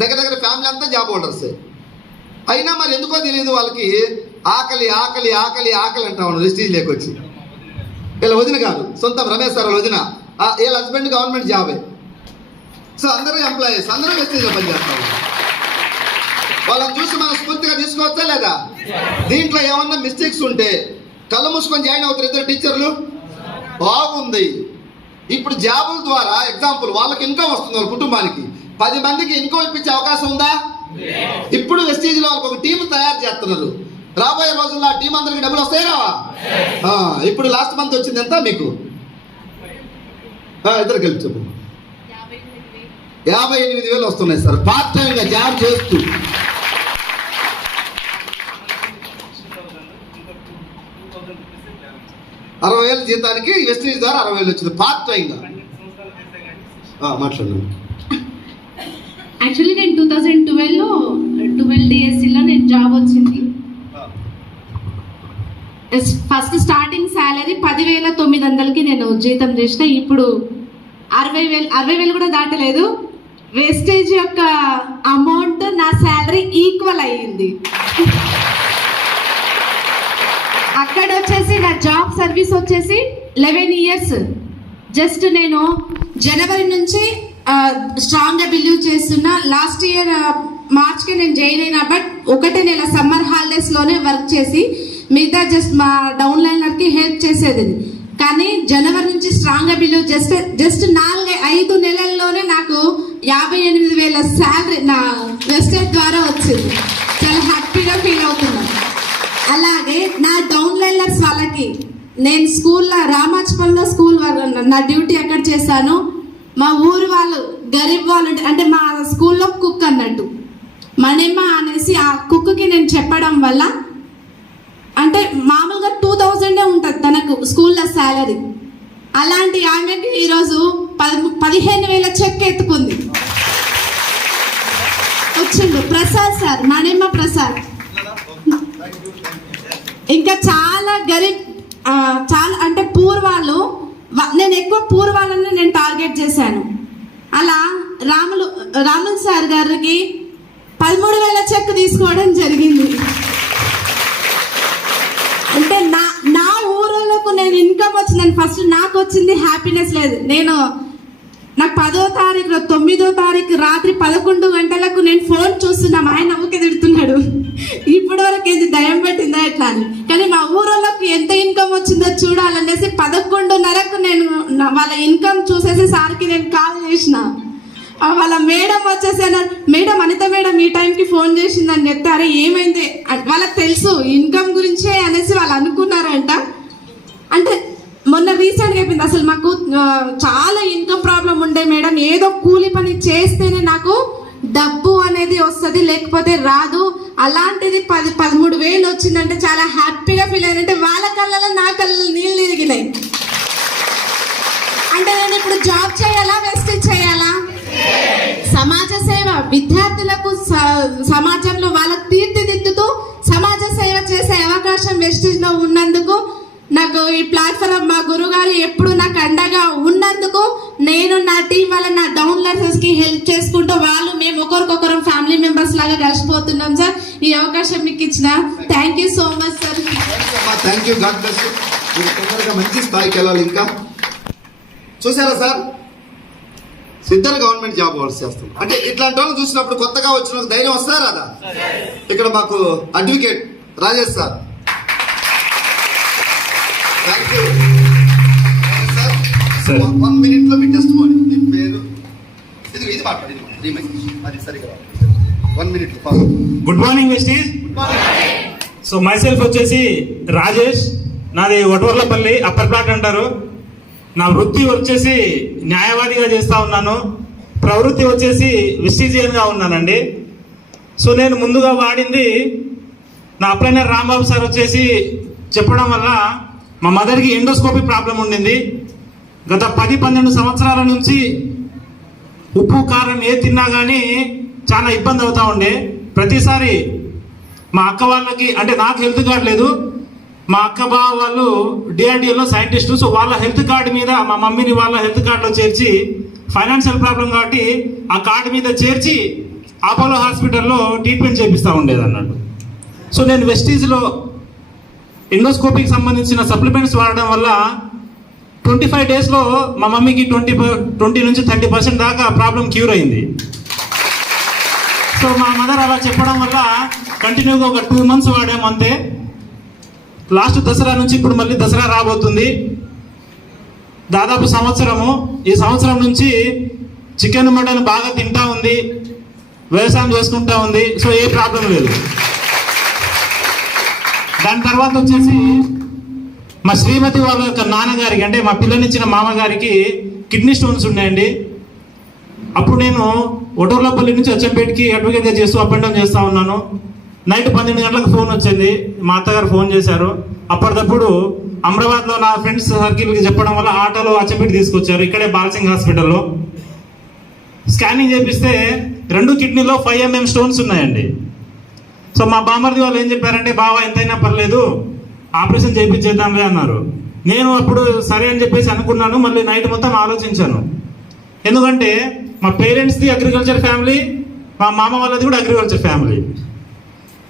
దగ్గర ఫ్యామిలీ అంతా జాబ్ హోల్డర్స్. అయినా మరి ఎందుకో తెలియదు వాళ్ళకి ఆకలి ఆకలి ఆకలి ఆకలి అంటా ఉన్నాడు వెస్టీజ్ లేకొచ్చి. వీళ్ళ వదిన కాదు, సొంతం రమేష్ సార్ వాళ్ళ వదిన, వీళ్ళ హస్బెండ్ గవర్నమెంట్ జాబే. సో అందరూ ఎంప్లాయీస్, అందరూ వెస్టీజ్లో పనిచేస్తారు. వాళ్ళని చూసి మనం స్ఫూర్తిగా తీసుకోవచ్చా లేదా? దీంట్లో ఏమన్నా మిస్టేక్స్ ఉంటే కళ్ళు మూసుకొని జాయిన్ అవుతారు ఇద్దరు టీచర్లు. బాగుంది. ఇప్పుడు జాబుల ద్వారా ఎగ్జాంపుల్ వాళ్ళకి ఇన్కమ్ వస్తుంది, వాళ్ళ కుటుంబానికి 10 మందికి ఇన్కమ్ ఇప్పించే అవకాశం ఉందా? ఇప్పుడు వెస్టీజ్లో వాళ్ళకి ఒక టీం తయారు చేస్తున్నారు. రాబోయే రోజుల్లో ఆ టీం అందరికి డబ్బులు వస్తాయి రావా? ఇప్పుడు లాస్ట్ మంత్ వచ్చింది ఎంత మీకు? ఇద్దరు కలిపి చెప్పు. 58,000 వస్తున్నాయి సార్, పార్ట్ టైంగా జాబ్ చేస్తూ. ₹60,000 జీతానికి వెస్టీజ్ ద్వారా 60,000 వచ్చింది పార్ట్ టైంగా. మాట్లాడండి. యాక్చువల్లీ నేను 2012లో 12 DSCలో నేను జాబ్ వచ్చింది. ఫస్ట్ స్టార్టింగ్ శాలరీ 10,900కి నేను జీతం చేసిన. ఇప్పుడు 60,000 కూడా దాటలేదు. వేస్టేజ్ యొక్క అమౌంట్ నా శాలరీ ఈక్వల్ అయ్యింది. అక్కడ వచ్చేసి నా జాబ్ సర్వీస్ వచ్చేసి 11 years. జస్ట్ నేను జనవరి నుంచి స్ట్రాంగ్గా బిలీవ్ చేస్తున్నా. లాస్ట్ ఇయర్ మార్చ్కి నేను జాయిన్ అయినా, బట్ 1 నెల సమ్మర్ హాలిడేస్లోనే వర్క్ చేసి మిగతా జస్ట్ మా డౌన్ లైనర్కి హెల్ప్ చేసేది. కానీ జనవరి నుంచి స్ట్రాంగ్గా బిలీవ్ జస్ట్ 4-5 నెలల్లోనే నాకు 58,000 శాలరీ నా వెస్టేజ్ ద్వారా వచ్చింది. చాలా హ్యాపీగా ఫీల్ అవుతున్నాను. అలాగే నా డౌన్ లైనర్స్ వాళ్ళకి నేను స్కూల్లో రామాచపల్లిలో స్కూల్ నా డ్యూటీ ఎక్కడ చేశాను. మా ఊరు వాళ్ళు గరీబ్ వాళ్ళు అంటే మా స్కూల్లో కుక్ అన్నట్టు మణిమ్మ అనేసి ఆ కుక్కి నేను చెప్పడం వల్ల, అంటే మామూలుగా 2,000 ఉంటుంది తనకు స్కూల్లో శాలరీ. అలాంటి ఆమెకి ఈరోజు 15,000 చెక్ ఎత్తుకుంది. వచ్చిండు ప్రసాద్ సార్, మణిమ్మ ప్రసాద్. ఇంకా చాలా గరీబ్, చాలా అంటే పూర్వాళ్ళు, నేను ఎక్కువ పూర్వాలని నేను టార్గెట్ చేశాను. అలా రాములు సార్ గారికి 13,000 చెక్ తీసుకోవడం జరిగింది. అంటే నా ఊళ్ళకు నేను ఇన్కమ్ వచ్చిందని ఫస్ట్ నాకు వచ్చింది హ్యాపీనెస్ లేదు. నాకు 10వ తారీఖు 9వ తారీఖు రాత్రి 11 గంటలకు నేను ఫోన్ చూస్తున్నా, మా ఆయన ఊకే తిడుతున్నాడు, ఇప్పటి వరకు ఏంది దయం పెట్టిందా ఎట్లా అని. కానీ మా ఊళ్ళకు ఎంత ఇన్కమ్ వచ్చిందో చూడాలనేసి 11:30కు నేను వాళ్ళ ఇన్కమ్ చూసేసి సార్కి నేను కాల్ చేసిన. వాళ్ళ మేడం వచ్చేసి మేడం అనిత మేడం ఈ టైంకి ఫోన్ చేసిందని చెప్తే, అరే ఏమైంది వాళ్ళకి తెలుసు ఇన్కమ్ గురించే అనేసి వాళ్ళు అనుకున్నారంట. అంటే మొన్న రీసెంట్గా అయిపోయింది. అసలు మాకు చాలా ఇన్కమ్ ప్రాబ్లం ఉండే మేడం, ఏదో కూలి పని చేస్తేనే నాకు డబ్బు అనేది వస్తుంది, లేకపోతే రాదు. అలాంటిది 13,000 వచ్చిందంటే చాలా హ్యాపీగా ఫీల్ అయ్యిందంటే వాళ్ళ కళ్ళలో నా కళ్ళలో నీళ్ళు తిరిగినాయి. అంటే నేను ఇప్పుడు జాబ్ చేయాలా, వెస్టేజ్ చేయాలా? సమాజ సేవ, విద్యార్థులకు సమాజంలో వాళ్ళకు తీర్చిదిద్దుతూ సమాజ సేవ చేసే అవకాశం వెస్టేజ్లో ఉన్నందుకు, నాకు ఈ ప్లాట్ఫామ్ మా గురుగారు ఎప్పుడు నాకు అండగా ఉన్నందుకు, నేను నా టీం వల్ల నా డౌన్ లైనర్స్కి హెల్ప్ చేసుకుంటూ వాళ్ళు మేము ఒకరికొకరు ఫ్యామిలీ మెంబర్స్ లాగా కలిసిపోతున్నాం సార్. ఈ అవకాశం మీకు ఇచ్చిన thank you so much sir. Thank you. God bless you. మీరు తొందరగా మంచి స్థాయికి వెళ్ళాలి. ఇంకా చూసారా సార్, ఇద్దరు గవర్నమెంట్ జాబ్ వర్క్ చేస్తారు. అంటే ఇట్లాంటి వాళ్ళు చూసినప్పుడు కొత్తగా వచ్చిన ధైర్యం వస్తారా రాదా? ఇక్కడ మాకు advocate Rajesh sir, thank you sir. 1 minute లో మీ టెస్ట్ మోని, మీ పేరు ఇది మాట్లాడి అది సరిగా 1 minute. Good morning Vestige. So my self వచ్చేసి రాజేష్, నాది వటవర్లపల్లి అప్పర్ ప్లాట్ అంటారు. నా వృత్తి వచ్చేసి న్యాయవాదిగా చేస్తూ ఉన్నాను. ప్రవృత్తి వచ్చేసి వెస్టీజియన్గా ఉన్నానండి. సో నేను ముందుగా వాడింది నా అప్లైనర్ రాంబాబు సార్ వచ్చేసి చెప్పడం వల్ల మా మదర్కి ఎండోస్కోపీ ప్రాబ్లం ఉండింది. గత 10-12 సంవత్సరాల నుంచి ఉప్పు కారం ఏ తిన్నా కానీ చాలా ఇబ్బంది అవుతా ఉండే. ప్రతిసారి మా అక్క వాళ్ళకి, అంటే నాకు హెల్త్ కార్డు లేదు, మా అక్క బావ వాళ్ళు డిఆర్డిఓలో సైంటిస్టు. సో వాళ్ళ హెల్త్ కార్డు మీద మా మమ్మీని వాళ్ళ హెల్త్ కార్డులో చేర్చి, ఫైనాన్షియల్ ప్రాబ్లం కాబట్టి ఆ కార్డు మీద చేర్చి అపోలో హాస్పిటల్లో ట్రీట్మెంట్ చేపిస్తూ ఉండేది అన్నట్టు. సో నేను వెస్టీజ్లో ఎండోస్కోపీకి సంబంధించిన సప్లిమెంట్స్ వాడడం వల్ల 25 డేస్లో మా మమ్మీకి 20 నుంచి 30% దాకా ప్రాబ్లం క్యూర్ అయింది. సో మా మదర్ అలా చెప్పడం వల్ల కంటిన్యూగా ఒక 2 months వాడాము అంతే. లాస్ట్ దసరా నుంచి ఇప్పుడు మళ్ళీ దసరా రాబోతుంది, దాదాపు సంవత్సరము. ఈ సంవత్సరం నుంచి చికెన్ మటన్ బాగా తింటా ఉంది, వ్యవసాయం చేసుకుంటా ఉంది. సో ఏ ప్రాబ్లం లేదు. దాని తర్వాత వచ్చేసి మా శ్రీమతి వాళ్ళ యొక్క నాన్నగారికి, అంటే మా పిల్లనిచ్చిన మామగారికి కిడ్నీ స్టోన్స్ ఉన్నాయండి. అప్పుడు నేను ఒటోర్లపల్లి నుంచి అచ్చంపేటకి అడ్వకేట్గా చేస్తూ అప్ అండ్ డౌన్ చేస్తూ ఉన్నాను. నైట్ 12 గంటలకు ఫోన్ వచ్చింది, మా అత్తగారు ఫోన్ చేశారు. అప్పటికప్పుడు అమరాబాద్లో నా ఫ్రెండ్స్ సర్కిల్కి చెప్పడం వల్ల ఆటోలో అచ్చంపేట తీసుకొచ్చారు, ఇక్కడే బాలసింగ్ హాస్పిటల్లో. స్కానింగ్ చేపిస్తే 2 కిడ్నీలో 5 mm స్టోన్స్ ఉన్నాయండి. సో మా బామర్ది వాళ్ళు ఏం చెప్పారంటే, బావా ఎంతైనా పర్లేదు ఆపరేషన్ చేయించేద్దాంలే అన్నారు. నేను అప్పుడు సరే అని చెప్పేసి అనుకున్నాను. మళ్ళీ నైట్ మొత్తం ఆలోచించాను. ఎందుకంటే మా పేరెంట్స్ది అగ్రికల్చర్ ఫ్యామిలీ, మా మామ వాళ్ళది కూడా అగ్రికల్చర్ ఫ్యామిలీ.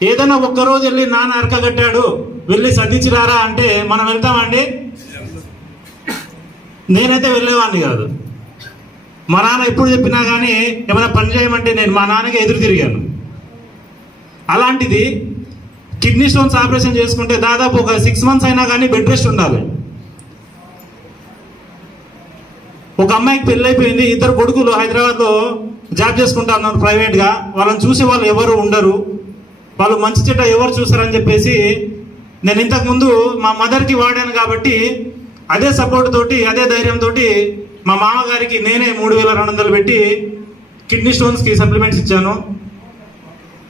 ఏదైనా ఒక్కరోజు వెళ్ళి నాన్న అరక కట్టాడు వెళ్ళి సర్దించిరారా అంటే మనం వెళ్తామండి? నేనైతే వెళ్ళేవాడిని కాదు. మా నాన్న ఎప్పుడు చెప్పినా కానీ ఏమైనా పని చేయమంటే నేను మా నాన్నకి ఎదురు తిరిగాను. అలాంటిది కిడ్నీ స్టోన్స్ ఆపరేషన్ చేసుకుంటే దాదాపు ఒక 6 months అయినా కానీ బెడ్ రెస్ట్ ఉండాలి. ఒక అమ్మాయికి పెళ్ళైపోయింది, 2 కొడుకులు హైదరాబాద్లో జాబ్ చేసుకుంటా ఉన్నారు ప్రైవేట్గా. వాళ్ళని చూసే వాళ్ళు ఎవరు ఉండరు, వాళ్ళు మంచి చెడ్డ ఎవరు చూస్తారని చెప్పేసి నేను ఇంతకుముందు మా మదర్కి వాడాను కాబట్టి అదే సపోర్ట్ తోటి, అదే ధైర్యంతో మా మామగారికి నేనే 3200 పెట్టి కిడ్నీ స్టోన్స్కి సప్లిమెంట్స్ ఇచ్చాను.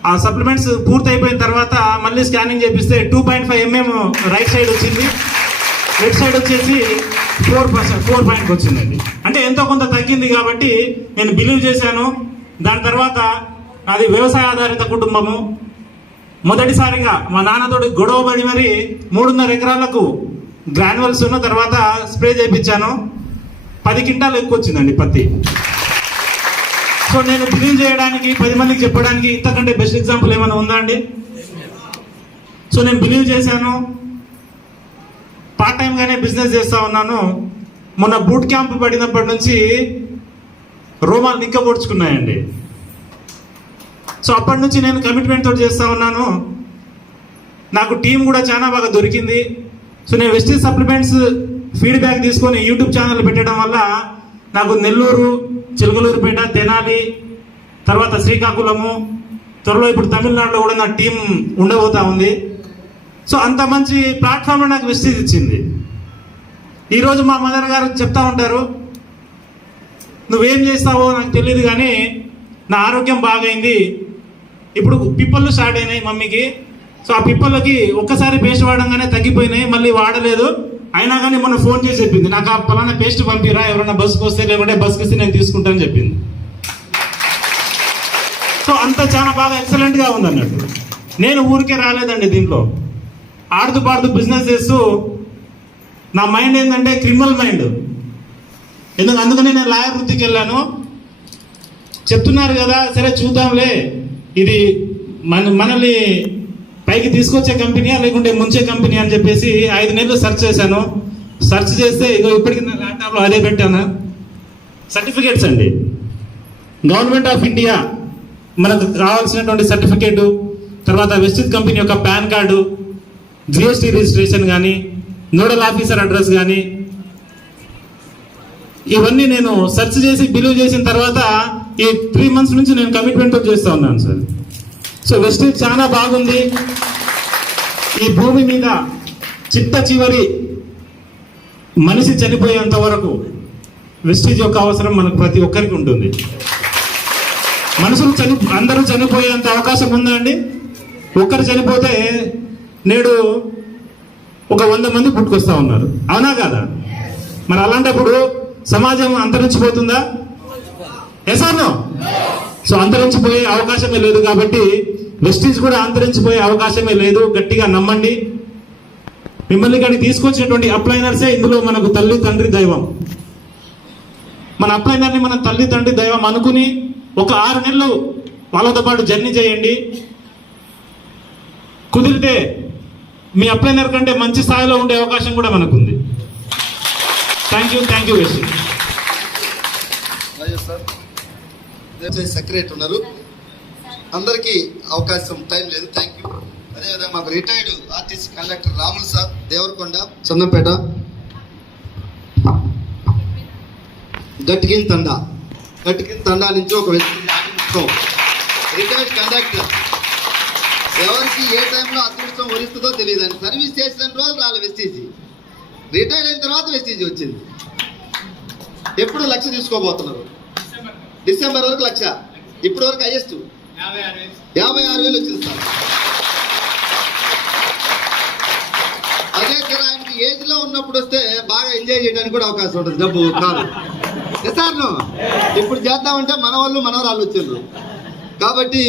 ఆ సప్లిమెంట్స్ పూర్తి అయిపోయిన తర్వాత మళ్ళీ స్కానింగ్ చేపిస్తే 2.5 mm రైట్ సైడ్ వచ్చింది, లెఫ్ట్ సైడ్ వచ్చేసి 4 వచ్చిందండి. అంటే ఎంతో కొంత తగ్గింది కాబట్టి నేను బిలీవ్ చేశాను. దాని తర్వాత అది వ్యవసాయ ఆధారిత కుటుంబము. మొదటిసారిగా మా నాన్నతోటి గొడవ పడి మరి 3.5 ఎకరాలకు గ్రాన్యువల్స్ ఉన్న తర్వాత స్ప్రే చేయించాను. 10 క్వింటాలు ఎక్కువ వచ్చిందండి పత్తి. సో నేను బిలీవ్ చేయడానికి, 10 మందికి చెప్పడానికి ఇంతకంటే బెస్ట్ ఎగ్జాంపుల్ ఏమైనా ఉందా అండి? సో నేను బిలీవ్ చేశాను. పార్ట్ టైంగానే బిజినెస్ చేస్తూ ఉన్నాను. మొన్న బూట్ క్యాంప్ పడినప్పటి నుంచి రోమాలు నిక్కబొడుచుకున్నాయండి. సో అప్పటి నుంచి నేను కమిట్మెంట్ తోటి చేస్తూ ఉన్నాను. నాకు టీం కూడా చాలా బాగా దొరికింది. సో నేను వెస్టీజ్ సప్లిమెంట్స్ ఫీడ్బ్యాక్ తీసుకొని యూట్యూబ్ ఛానల్ పెట్టడం వల్ల నాకు నెల్లూరు, చిలకలూరుపేట, తెనాలి, తర్వాత శ్రీకాకుళము, త్వరలో ఇప్పుడు తమిళనాడులో కూడా నా టీం ఉండబోతా ఉంది. సో అంత మంచి ప్లాట్ఫామ్ నాకు వెస్టీజ్ ఇచ్చింది. ఈరోజు మా మదర్ గారు చెప్తా ఉంటారు, నువ్వేం చేస్తావో నాకు తెలియదు కానీ నా ఆరోగ్యం బాగైంది. ఇప్పుడు పిప్పళ్ళు స్టార్ట్ అయినాయి మమ్మీకి. సో ఆ పిప్పళ్ళకి ఒక్కసారి పేస్ట్ వాడంగానే తగ్గిపోయినాయి, మళ్ళీ వాడలేదు. అయినా కానీ మొన్న ఫోన్ చేసి చెప్పింది, నాకు ఆ పలానా పేస్ట్ పంపిరా, ఎవరైనా బస్సుకు వస్తే, లేకుంటే బస్సుకి వస్తే నేను తీసుకుంటానని చెప్పింది. సో అంత చాలా బాగా ఎక్సలెంట్గా ఉంది అన్నట్టు. నేను ఊరికే రాలేదండి, దీంట్లో ఆడుతూ పాడుతూ బిజినెస్ చేస్తూ నా మైండ్ ఏంటంటే క్రిమినల్ మైండ్. అందుకని నేను లాయర్ వృత్తికి వెళ్ళాను. చెప్తున్నారు కదా, సరే చూద్దాంలే, ఇది మనల్ని పైకి తీసుకొచ్చే కంపెనీయా లేకుంటే ముంచే కంపెనీ అని చెప్పేసి 5 నెలలు సెర్చ్ చేశాను. సెర్చ్ చేస్తే ఇగో ఇప్పటికి నా ల్యాప్టాప్లో అదే పెట్టాను. సర్టిఫికేట్స్ అండి, గవర్నమెంట్ ఆఫ్ ఇండియా మనకు కావాల్సినటువంటి సర్టిఫికేటు, తర్వాత వెస్టీజ్ కంపెనీ యొక్క పాన్ కార్డు, జిఎస్టీ రిజిస్ట్రేషన్ కానీ, నోడల్ ఆఫీసర్ అడ్రస్ కానీ, ఇవన్నీ నేను సెర్చ్ చేసి బిలీవ్ చేసిన తర్వాత ఈ 3 months నుంచి నేను కమిట్మెంట్ చేస్తూ ఉన్నాను సార్. సో వెస్టీజ్ చాలా బాగుంది. ఈ భూమి మీద చిట్ట చివరి మనిషి చనిపోయేంత వరకు వెస్టీజ్ యొక్క అవసరం మనకు ప్రతి ఒక్కరికి ఉంటుంది. మనుషులు అందరూ చనిపోయేంత అవకాశం ఉందా అండి? ఒక్కరు చనిపోతే నేడు ఒక 100 మంది పుట్టుకొస్తా ఉన్నారు, అవునా కాదా? మరి అలాంటప్పుడు సమాజం అంతరించిపోతుందా? Yes or no? సో అంతరించిపోయే అవకాశమే లేదు. కాబట్టి వెస్టీజ్ కూడా అంతరించిపోయే అవకాశమే లేదు. గట్టిగా నమ్మండి. మిమ్మల్ని కానీ తీసుకొచ్చినటువంటి అప్లైనర్సే ఇందులో మనకు తల్లి తండ్రి దైవం. మన అప్లైనర్ని మన తల్లి తండ్రి దైవం అనుకుని ఒక 6 నెలలు వాళ్ళతో పాటు జర్నీ చేయండి. కుదిరితే మీ అప్లైనర్ కంటే మంచి స్థాయిలో ఉండే అవకాశం కూడా మనకుంది. Thank you Vestige. సెక్రటరీ ఉన్నారు, అందరికీ అవకాశం టైం లేదు. Thank you. అదేవిధంగా మాకు retired RTC conductor Ramulu sir, Devarakonda, Chandampet, Gattikin Thanda నుంచి ఒక వ్యక్తి రిటైర్డ్ కండక్టర్. ఎవరికి ఏ టైంలో అదృష్టం వరిస్తుందో తెలియదండి. సర్వీస్ చేసిన రోజు రాలే వెస్టీజ్, రిటైర్ అయిన తర్వాత వెస్టీజ్ వచ్చింది. ఎప్పుడు 1,00,000 తీసుకోబోతున్నారు? డిసెంబర్ వరకు 1,00,000. ఇప్పటి వరకు హైయెస్ట్ 56,000 వచ్చింది సార్. అదే ఆయనకి ఏజ్ లో ఉన్నప్పుడు వస్తే బాగా ఎంజాయ్ చేయడానికి కూడా అవకాశం ఉంటుంది. డబ్బు కాదు సార్, ఇప్పుడు చేద్దామంటే మన వాళ్ళు మనవరాళ్ళు వచ్చారు. కాబట్టి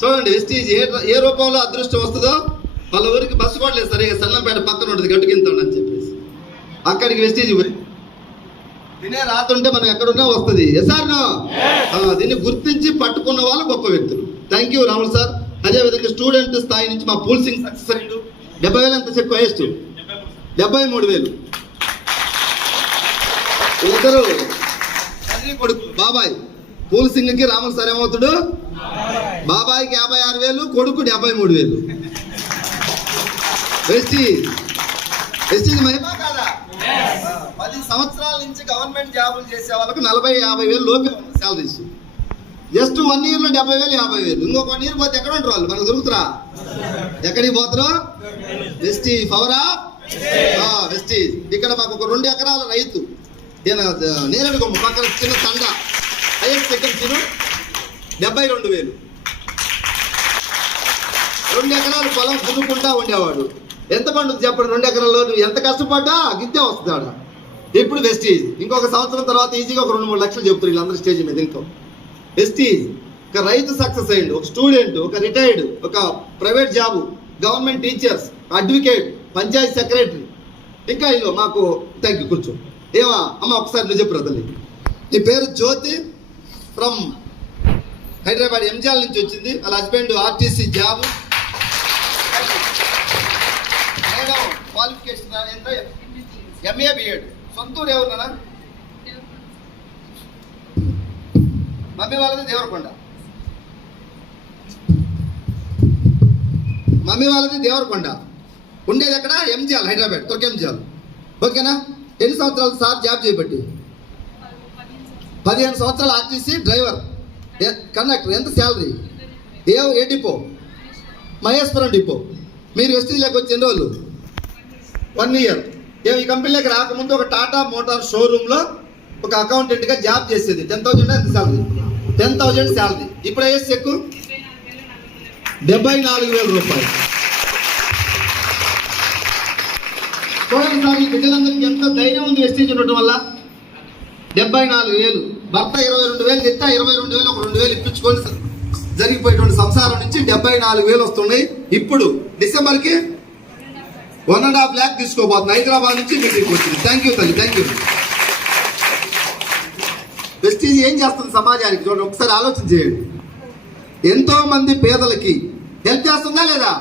చూడండి, వెస్టీజ్ ఏ రూపంలో అదృష్టం వస్తుందో. వాళ్ళ ఊరికి బస్సు కూడా లేదు సరిగా, సన్నంపేట పక్కన ఉంటుంది గట్టుకింతండి అని చెప్పేసి అక్కడికి వెస్టీజ్ తినే రాతుంటే మనం ఎక్కడున్నా వస్తుంది. ఎస్ఆర్నో దీన్ని గుర్తించి పట్టుకున్న వాళ్ళు గొప్ప వ్యక్తులు. Thank you Ramulu sir. అదేవిధంగా స్టూడెంట్ స్థాయి నుంచి మా పూల్ సింగ్ సక్సెస్ అయ్యిండు. 70,000 ఎంత చెప్పు, హైయెస్ట్ 73,000. ఇద్దరు తండ్రి కొడుకు బాబాయ్. పూల్ సింగ్ కి రాములు సార్ ఏమవుతాడు? బాబాయికి 56,000, కొడుకు 73,000. వెస్టీజ్ మహిమా కాదా? 10 సంవత్సరాల నుంచి గవర్నమెంట్ జాబులు చేసే వాళ్ళకు 40,000-50,000 లోపే ఉంది శాలరీస్. జస్ట్ 1 year లో 70,000, 50,000. ఇంకొక 1 year పోతే ఎక్కడ ఉంటారు వాళ్ళు? మనకు దొరుకుతారా? ఎక్కడికి పోతారు? వెస్టీజ్ పవరా వెస్టీజ్. ఇక్కడ మాకు ఒక 2 ఎకరాల రైతు నేరేడు కొమ్మ పక్కన చిన్న తండ, హైయెస్ట్ సెకండ్ 72,000. 2 ఎకరాలు పొలం దున్నుకుంటా ఉండేవాడు. ఎంత పండుగ చెప్పండి? 2 ఎకరాల్లో నువ్వు ఎంత కష్టపడ్డా గిద్దే వస్తుంది. ఇప్పుడు వెస్టీజ్ ఇంకొక సంవత్సరం తర్వాత ఈజీగా ఒక 2-3 లక్షలు చెప్తారు వీళ్ళందరూ స్టేజ్ మీద. ఇంకో వెస్టీజ్ ఒక రైతు సక్సెస్ అయ్యిండు, ఒక స్టూడెంట్, ఒక రిటైర్డ్, ఒక private job, government teachers, advocate, panchayat secretary. ఇంకా ఇల్లు మాకు థ్యాంక్ యూ. కూర్చో. ఏమా అమ్మ ఒకసారి నువ్వు చెప్పు తల్లి. నీ పేరు జ్యోతి, ఫ్రమ్ హైదరాబాద్ ఎంజాల్ నుంచి వచ్చింది. వాళ్ళ husband RTC job. Madam qualification ఎంత? MA BEd. సొంతూరు ఎవరు నాన్న? మమ్మీ వాళ్ళది దేవరకొండ. ఉండేది ఎక్కడ? ఎంజిఆల్, హైదరాబాద్, తుర్క్ ఎంజిఆల్. ఓకేనా? ఎన్ని సంవత్సరాలు సార్ జాబ్ చేయబట్టి? 15 సంవత్సరాలు ఆర్టీసీ డ్రైవర్, కండక్టర్. ఎంత శాలరీ? ఏ డిపో? మహేశ్వరం డిపో. మీరు వెస్టీజ్లోకి వచ్చి ఎన్ని రోజులు? 1 year. ఈ కంపెనీలోకి రాకముందు ఒక టాటా మోటార్ షోరూంలో ఒక అకౌంటెంట్గా జాబ్ చేసేది. 10,000 ఎంత శాలరీ? 10,000 శాలరీ. ఇప్పుడు అయ్యేసి చెక్కు 74,000 రూపాయలు. చూడండి సార్, ఈ బిడ్డలందరికీ ఎంత ధైర్యం ఉంది వెస్టీజ్ ఉండటం వల్ల. 74,000. భర్త 22,000 తెస్తే 22,000 ఒక 2,000 ఇప్పించుకొని జరిగిపోయేటువంటి సంసారం నుంచి 74,000 వస్తున్నాయి. ఇప్పుడు డిసెంబర్కి 1.5 lakh తీసుకోబోతుంది. హైదరాబాద్ నుంచి మీటింగ్కి వచ్చింది. థ్యాంక్ యూ తల్లి, థ్యాంక్ యూ. వెస్టీజ్ ఏం చేస్తుంది సమాజానికి? చూడండి, ఒకసారి ఆలోచన చేయండి. ఎంతో మంది పేదలకి హెల్ప్ చేస్తుందా లేదా?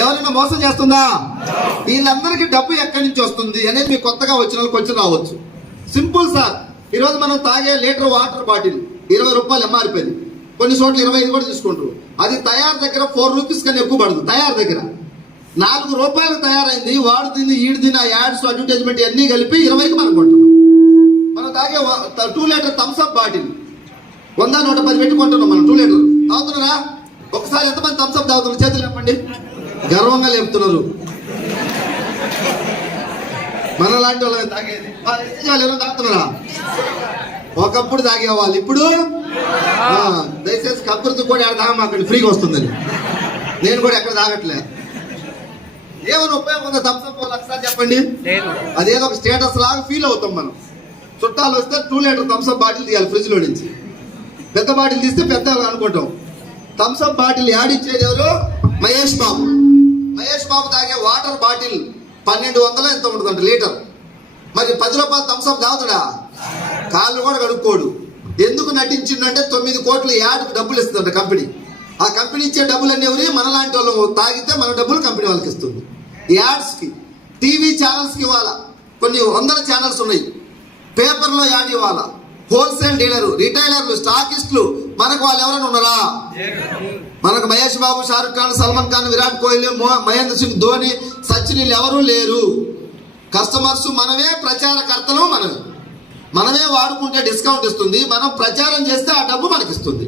ఎవరైనా మోసం చేస్తుందా? వీళ్ళందరికీ డబ్బు ఎక్కడి నుంచి వస్తుంది అనేది మీకు కొత్తగా వచ్చిన వాళ్ళకి కొంచెం రావచ్చు. Simple sir. ఈరోజు మనం తాగే లీటర్ వాటర్ బాటిల్ 20 రూపాయలు ఎంఆర్పీది. కొన్ని చోట్ల 25 కూడా తీసుకుంటారు. అది తయారు దగ్గర 4 రూపీస్ కన్నా ఎక్కువ పడదు. తయారు దగ్గర 4 రూపాయలు తయారైంది. వాడు తిని ఈడు తిని ఆ యాడ్స్, అడ్వర్టైజ్మెంట్ అన్నీ కలిపి 20కి మనం కొంటున్నాం. మనం తాగే 2 లీటర్ థమ్స్అప్ బాటిల్ 100-110 పెట్టి కొంటున్నాం మనం. 2 లీటర్ తాగుతున్నారా? ఒకసారి ఎంతమంది థమ్స్అప్ తాగుతున్నారు చేతులు చెప్పండి. గర్వంగా లేపుతున్నారు. మన లాంటి వాళ్ళు తాగేది వాళ్ళు ఎవరు తాగుతున్నారా? ఒకప్పుడు తాగేవాళ్ళు, ఇప్పుడు దయచేసి కప్పుర్తి కూడా ఎక్కడ తాగమాకండి, ఫ్రీగా వస్తుందని. నేను కూడా ఎక్కడ తాగట్లే. ఏమైనా ఉపయోగం ఉందా థమ్స్అప్ వల్ల ఒకసారి చెప్పండి. అదేదో ఒక స్టేటస్ లాగా ఫీల్ అవుతాం మనం. చుట్టాలు వస్తే 2 లీటర్ థమ్స్అప్ బాటిల్ తీయాలి ఫ్రిడ్జ్ లో నుంచి. పెద్ద బాటిల్ తీస్తే పెద్ద అనుకుంటాం. థమ్స్అప్ బాటిల్ యాడిచ్చేది ఎవరు? మహేష్ బాబు. మహేష్ బాబు తాగే వాటర్ బాటిల్ 1200 ఎంత ఉంటుందంట లీటర్. మరి 10 రూపాయలు థమ్స్అప్ తాగుతాడా? కాళ్ళు కూడా కడుక్కోడు. ఎందుకు నటించిందంటే 9 కోట్లు యాడ్కి డబ్బులు ఇస్తుందంట కంపెనీ. ఆ కంపెనీ ఇచ్చే డబ్బులన్నీ ఎవరి? మనలాంటి వాళ్ళు తాగితే మన డబ్బులు కంపెనీ వాళ్ళకి ఇస్తుంది. యాడ్స్కి, టీవీ ఛానల్స్కి ఇవ్వాలా, కొన్ని 100 ఛానల్స్ ఉన్నాయి. పేపర్లో యాడ్ ఇవ్వాలా. హోల్సేల్ డీలరు, రిటైలర్లు, స్టాకిస్టులు మనకు వాళ్ళు ఎవరైనా ఉన్నారా? మనకు మహేష్ బాబు, షారుఖ్ ఖాన్, సల్మాన్ ఖాన్, విరాట్ కోహ్లీ, మహేంద్ర సింగ్ ధోని, సచిన్ ఎవరూ లేరు. కస్టమర్స్ మనమే, ప్రచారకర్తలు మనమే వాడుకుంటే డిస్కౌంట్ ఇస్తుంది. మనం ప్రచారం చేస్తే ఆ డబ్బు మనకి ఇస్తుంది.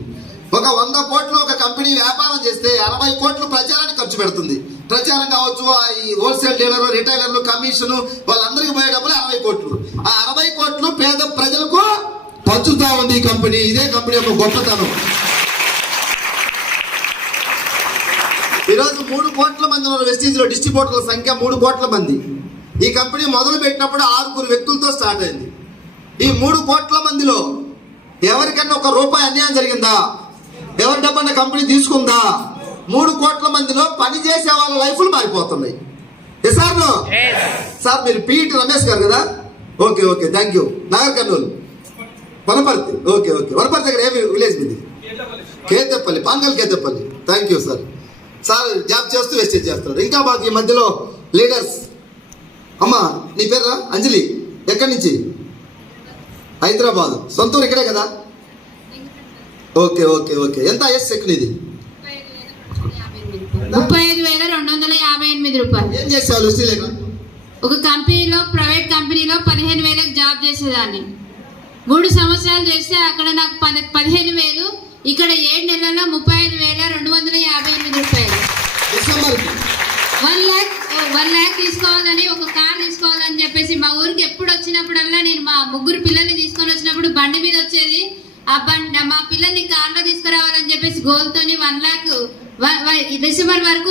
ఒక 100 కోట్లు ఒక కంపెనీ వ్యాపారం చేస్తే 60 కోట్లు ప్రచారానికి ఖర్చు పెడుతుంది. ప్రచారం కావచ్చు, ఈ హోల్సేల్ డీలర్లు, రిటైలర్లు, కమిషన్ వాళ్ళందరికీ పోయే డబ్బులు 60 కోట్లు. ఆ 60 కోట్లు పేద ప్రజలకు పంచుతా ఉంది ఈ కంపెనీ. ఇదే కంపెనీ యొక్క గొప్పతనం. ఈరోజు 3 కోట్ల మంది ఉన్నారు వెస్టీజ్ లో. డిస్ట్రిబ్యూటర్ల సంఖ్య 3 కోట్ల మంది. ఈ కంపెనీ మొదలు పెట్టినప్పుడు 6 వ్యక్తులతో స్టార్ట్ అయింది. ఈ 3 కోట్ల మందిలో ఎవరికన్నా 1 రూపాయి అన్యాయం జరిగిందా? ఎవరి డబ్బన్న కంపెనీ తీసుకుందా? 3 కోట్ల మందిలో పనిచేసే వాళ్ళ లైఫ్లు మారిపోతున్నాయి. సార్ మీరు పిఈటి రమేష్ గారు కదా? Okay thank you. Nagar Kurnool, Wanaparthy. Okay Wanaparthy దగ్గర ఏ విలేజ్ మీది? Kethepally, Pangal Kethepally. Thank you sir. Job చేస్తూ వెస్టేజ్ చేస్తారు. ఇంకా మాకు ఈ మధ్యలో లీడర్స్. అమ్మా నీ పేరురా? అంజలి. ఎక్కడి నుంచి? హైదరాబాద్. సొంతూరు ఇక్కడే కదా? ఓకే ఎంత ఎక్కిన ఇది? 35,258 రూపాయలు. ఏం చేసేవాళ్ళు వెస్టీజ్? ఒక కంపెనీలో, ప్రైవేట్ కంపెనీలో 15,000 జాబ్ చేసేదాన్ని. 3 సంవత్సరాలు చేస్తే అక్కడ నాకు 15,000, ఇక్కడ 7 నెలల్లో 35,258 రూపాయలు. 1 lakh తీసుకోవాలని, ఒక కార్ తీసుకోవాలని చెప్పేసి మా ఊరికి ఎప్పుడు వచ్చినప్పుడల్లా నేను మా 3 పిల్లల్ని తీసుకొని వచ్చినప్పుడు బండి మీద వచ్చేది. మా పిల్లల్ని కార్లో తీసుకురావాలని చెప్పేసి గోల్తోని 1 lakh డిసెంబర్ వరకు